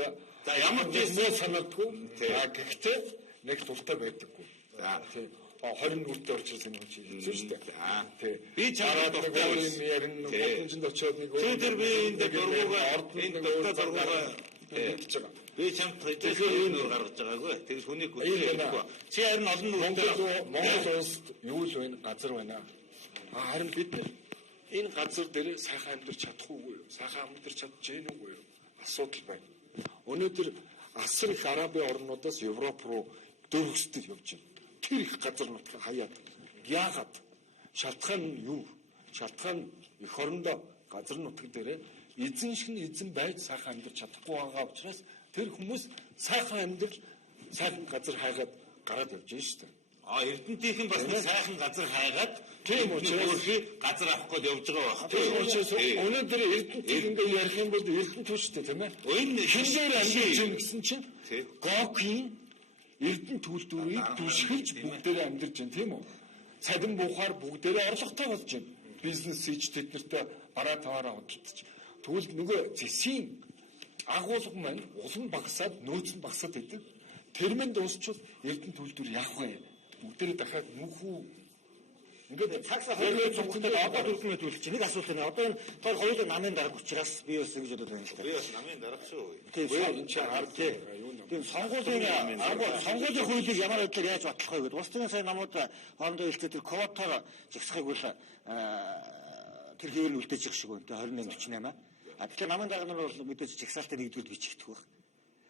за ямар ч муу санагдгүй. Гэхдээ нэг дуртай байдаггүй. За. тий. 20 нүртэй орж ирсэн юм чи хэлсэн шүү дээ. За. Тий. Би чамд дуртай өөрийн ярина боломжинд очиод нэг тэр би энэ дургуугаа энэ дуртай дургуугаа гэж байгаа. би чамд хэлсэн нүр гаргаж байгаагүй. Тэгс хүнийг хүлээхгүй. Чи харин олон нүртэй Монгол улсад юу л байна? Газар байна. Харин бид энэ газар дээр сайхан амьдарч чадахгүй юу? Сайхан амьдарч чадж гэнэ үгүй юу? Асуудал байна. Өнөөдөр асар их Арабын орнуудаас Европ руу дөрвөсдөд явж байна. Тэр их газар нутаг хаяад яагаад шалтгаан нь юу? Шалтгаан нь эх орондоо газар нутаг дээр эзэн шиг нь эзэн байж сайхан амьдарч чадахгүй байгаа учраас тэр хүмүүс сайхан амьдрал сайхан газар хайгаад гараад явж байна шүү дээ. Эрдэнтийнхэн бас нэг сайхан газар хайгаад тийм учраас газар авах гээд явж байгаа байх. Тийм учраас өнөөдөр Эрдэнтийг ингээ ярих юм бол Эрдэнэт шүү дээ тийм ээ. Энэ хинээр амьдарч байна гэсэн чинь Гокийн Эрдэнэт төлөвлөрийг түшгэлж бүгдээрээ амьдарч байна тийм үү? Цадин буухаар бүгдээрээ орлоготой болж байна. Бизнес хийж тэд нартай бараа таваараа худалдаж. Тэгвэл нөгөө зэсийн агуулга маань улам багасаад нөөц нь багасаад идэв. Тэрмэн дуусчвал Эрдэнэт төлөвлөр яах вэ? Бүгдээрээ дахиад мөнхүү ингээд цагсаа хоёулаа цугтад одоо төрөлмөд төлж нэг асуулт байна. Одоо энэ тоор хоёулаа намын дарга учраас би бас ингэж бодод байна л да. Би бас намын дарга шүү. Тийм энэ чи ард тийм сонгуулийн хуулийг ямар байдлаар яаж батлах вэ гэдэг. Улс төрийн сайн намууд хоорондоо хэлцээ тэр квотоор жигсахыг бол тэр хэвээр нь үлдээж их шиг байна. 28-48. Тэгэхээр намын дарга нар бол мэдээж жигсаалтыг нэгдүгээр бичихдэх байх.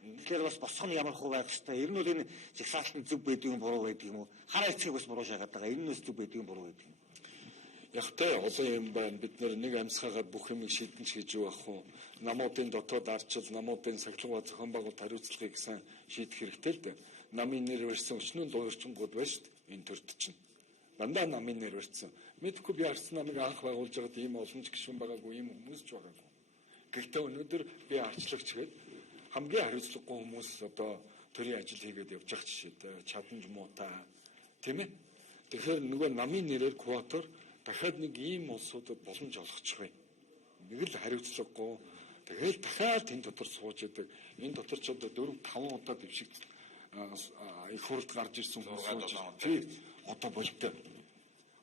Тэгэхээр бас босгоно ямар хуу байх хэвээр. Ер нь бол энэ жигсаалт нь зөв байдаг юм буруу байдаг юм уу? Хараа эцгийг бас буруу шахаад байгаа. Энэ нь зөв байдаг юм буруу байдаг юм. Яг тэ олон юм байна. Бид нэг амьсгаагаад бүх юмыг шийдэн хийж явах уу? Намуудын дотоод арчил, намуудын сахилга зохион байгуулалт хариуцлагыг гэсэн шийдэх хэрэгтэй л дээ. Намын нэр барьсан өчнөө дуурчингууд байна шүү дээ. Энэ төрд чинь. Дандаа намын нэр барьсан. Мэдхгүй би арц намыг анх байгуулж байгаад ийм олон ч гишүүн байгаагүй, ийм хүмүүс ч байгаагүй. Гэхдээ өнөөдөр би арчлагч гээд хамгийн хариуцлагагүй хүмүүс одоо төрийн ажил хийгээд явж байгаа жишээтэй чадамж муутай тийм ээ. Тэгэхээр нөгөө намын нэрээр квотор дахиад нэг ийм улсуудад боломж олгочих вэ. Нэг л хариуцлагагүй. Тэгээд дахиад энэ дотор сууж идэг. Энэ дотор ч одоо 4-5 удаа дэвшиг их хурд гарч ирсэн хүмүүс тийм одоо болтой.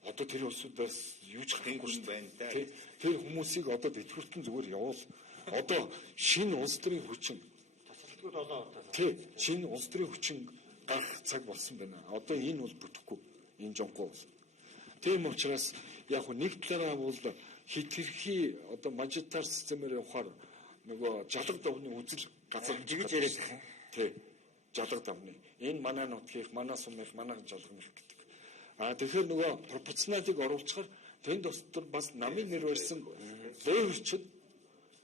Одоо тэр улсуудаас юу ч хангуй шүү дээ. Тэр хүмүүсийг одоо дэвтгүртэн зүгээр явуул. Одоо шинэ улс төрийн хүчин тий, шинэ улс төрийн хүчин гарах цаг болсон байна. Одоо энэ бол бүтэхгүй. Энэ жонхоо бол. Тийм учраас яг нэг талаараа бол хит хэрхий одоо мажитар системээр явахаар нөгөө жалга давны үзэл газар гэж яриад байгаа. Тий. Жалга давны. Энэ манай нутгийнх, манай сумынх, манай жалгамх гэдэг. Тэгэхээр нөгөө пропорционалыг оруулчихаар тэнд дотор бас намын нэр барьсан лоерчд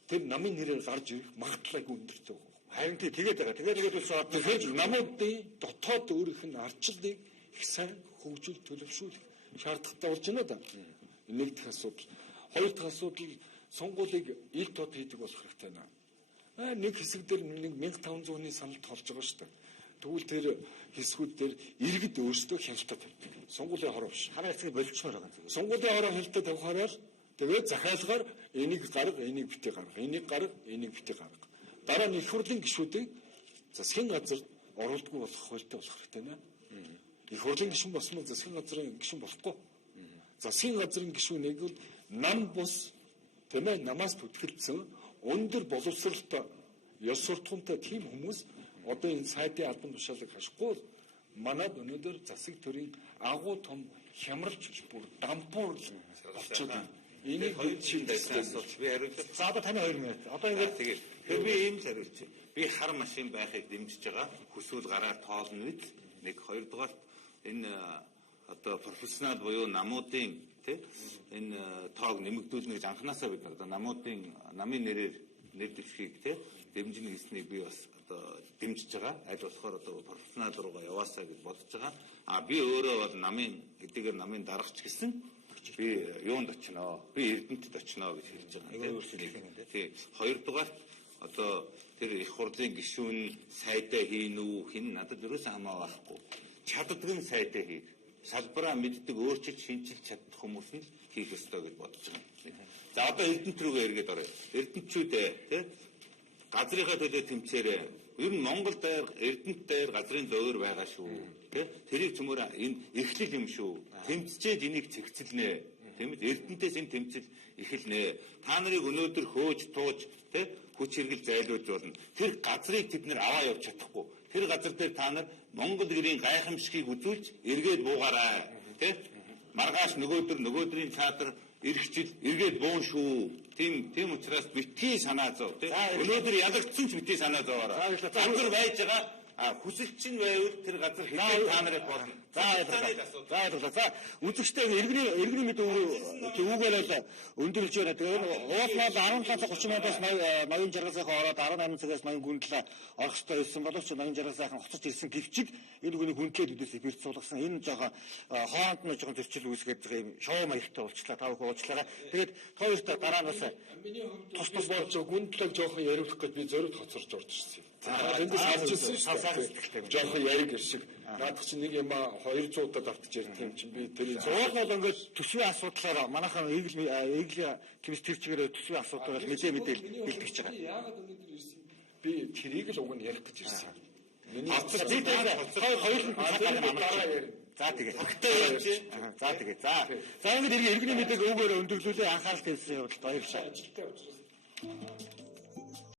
тэр намын нэрээр гарч ирэх магадлалыг өндөртэй байна. Харин тэгээд байгаа. Тэгэхээр намуудын дотоод өөрийнх нь арчлалыг их сайн хөгжүүл төлөвшүүлэх шаардлагатай болж байна да. Нэг дэх асуудал. Хоёр дахь асуудал сонгуулийг ил тод хийдэг болох хэрэгтэй байна. Нэг хэсэг дээр нэг 1500-ны санал толж байгаа шүү дээ. Тэгвэл тэр хэсгүүд дээр иргэд өөрсдөө хяналтад тавьдаг. Сонгуулийн хороо биш. Хараа эцэг болчихмоор байгаа. Сонгуулийн хороо хяналтад тавихаараа тэгээд захиалгаар энийг гарга, энийг битээ гарга, энийг гарга, энийг битээ гарга. Дараа нь их хурлын гишүүдийг засгийн газар оруулдаггүй болох хөлтэй болох хэрэгтэй нэ. Их хурлын гишүүн босмол засгийн газрын гишүүн болохгүй. Засгийн газрын гишүүнийг бол нам бус тийм ээ намаас бүтгэлцсэн өндөр боловсралтай ёс суртахуунтай тийм хүмүүс одоо энэ сайдын албан тушаалыг хашихгүй манад өнөөдөр засаг төрийн агуу том хямралч бүр дампуур болчиход байна. Энийг хоёр шийдэх асуулт би хариулж. За одоо таны 2 минут. Одоо ингээд тэгээд би ийм л хариулж. Би хар машин байхыг дэмжиж байгаа. Хүсвэл гараар тоолно үед нэг хоёрдугаар энэ одоо профессионал буюу намуудын тий энэ тоог нэмэгдүүлнэ гэж анханасаа бид одоо намуудын намын нэрээр нэр дэвшихийг тий дэмжинэ гэснийг би бас одоо дэмжиж байгаа. Аль болохоор одоо профессионал руугаа яваасаа гэж бодож байгаа. Би өөрөө бол намын эдгээр намын даргач гэсэн би юунд очиноо? Би Эрдэнэтэд очиноо гэж хэлж байгаа. Тий. Хоёрдугаар одоо тэр их хурлын гишүүн сайдаа хийн үү хин надад ерөөсөө хамаахгүй. Чаддаг нь сайдаа хийх. Салбараа мэддэг өөрчилж шинжилж чаддаг хүмүүс нь хийх ёстой гэж бодож байгаа. За одоо Эрдэнэт рүүгээ эргээд оръё. Эрдэнэчүүд тий газрынхаа төлөө тэмцээрээ. Ер нь Монгол даяар, Эрдэнэт даяар газрын зөөр байгаа шүү. Тэ? Тэрийг цөмөр энэ эхлэл юм шүү. Тэмцчээд энийг цэгцэлнэ. Тийм ээ. Эрдэнэтээс энэ тэмцэл эхэлнэ. Та нарыг өнөөдөр хөөж, тууж, тэ? Хүч хэргэл зайлуулж болно. Тэр газрыг тэд нэр аваа явж чадахгүй. Тэр газар дээр та нар Монгол гэрийн гайхамшигыг үзүүлж эргээд буугаарай. Тэ? Маргааш нөгөөдрийн цаатар эргэжил эргээд буун шүү. Тийм учраас битгий санаа зов тийм. Өнөөдөр ядагдсан ч битгий санаа зовоорой. Газар байж байгаа хүсэл чинь байвал тэр газар хэлээ та нарыг болно. За үзэгчтэй иргэний мэд үүгээр л өндөрлж байна. Тэгээд уулмал 17:30 минутаас 80-60 сайхан ороод 18 цагаас 80 гүндлээ орох хэрэгтэй байсан боловч 80-60 сайхан хоцорч ирсэн гэвчиг энэ үнийг хүндлээд үдээс бэрт суулгасан. Энэ жоохон хооронд нь жоохон зөрчил үүсгээд байгаа юм шоу маягтай болчлаа. Та бүхэн уучлаарай. Тэгээд хоёрт дараа нь бас тус болж гүндлэг жоохон яриулах гэж би зориуд хоцорж орж ирсэн юм. Эндээс харж ирсэн шүү дээ. Жоохон яриг шиг. Наадах чинь нэг юм 200 удаад автаж ярьдаг юм чинь би тэр уул бол ингээд төсвийн асуудлаар манайхан эглийн тэмс тэр чигээр төсвийн асуудлаар мэдээлэл бэлтгэж байгаа. Яагаад өнөөдөр ирсэн? Би тэрийг л уг нь ярих гэж ирсэн. Миний хоёулын дараа ярина. За тэгээ. За тэгээ. За ингээд иргэний мэдээг өвгөөр өндөрлүүлээ анхаарал тавьсан явдалд баярлалаа.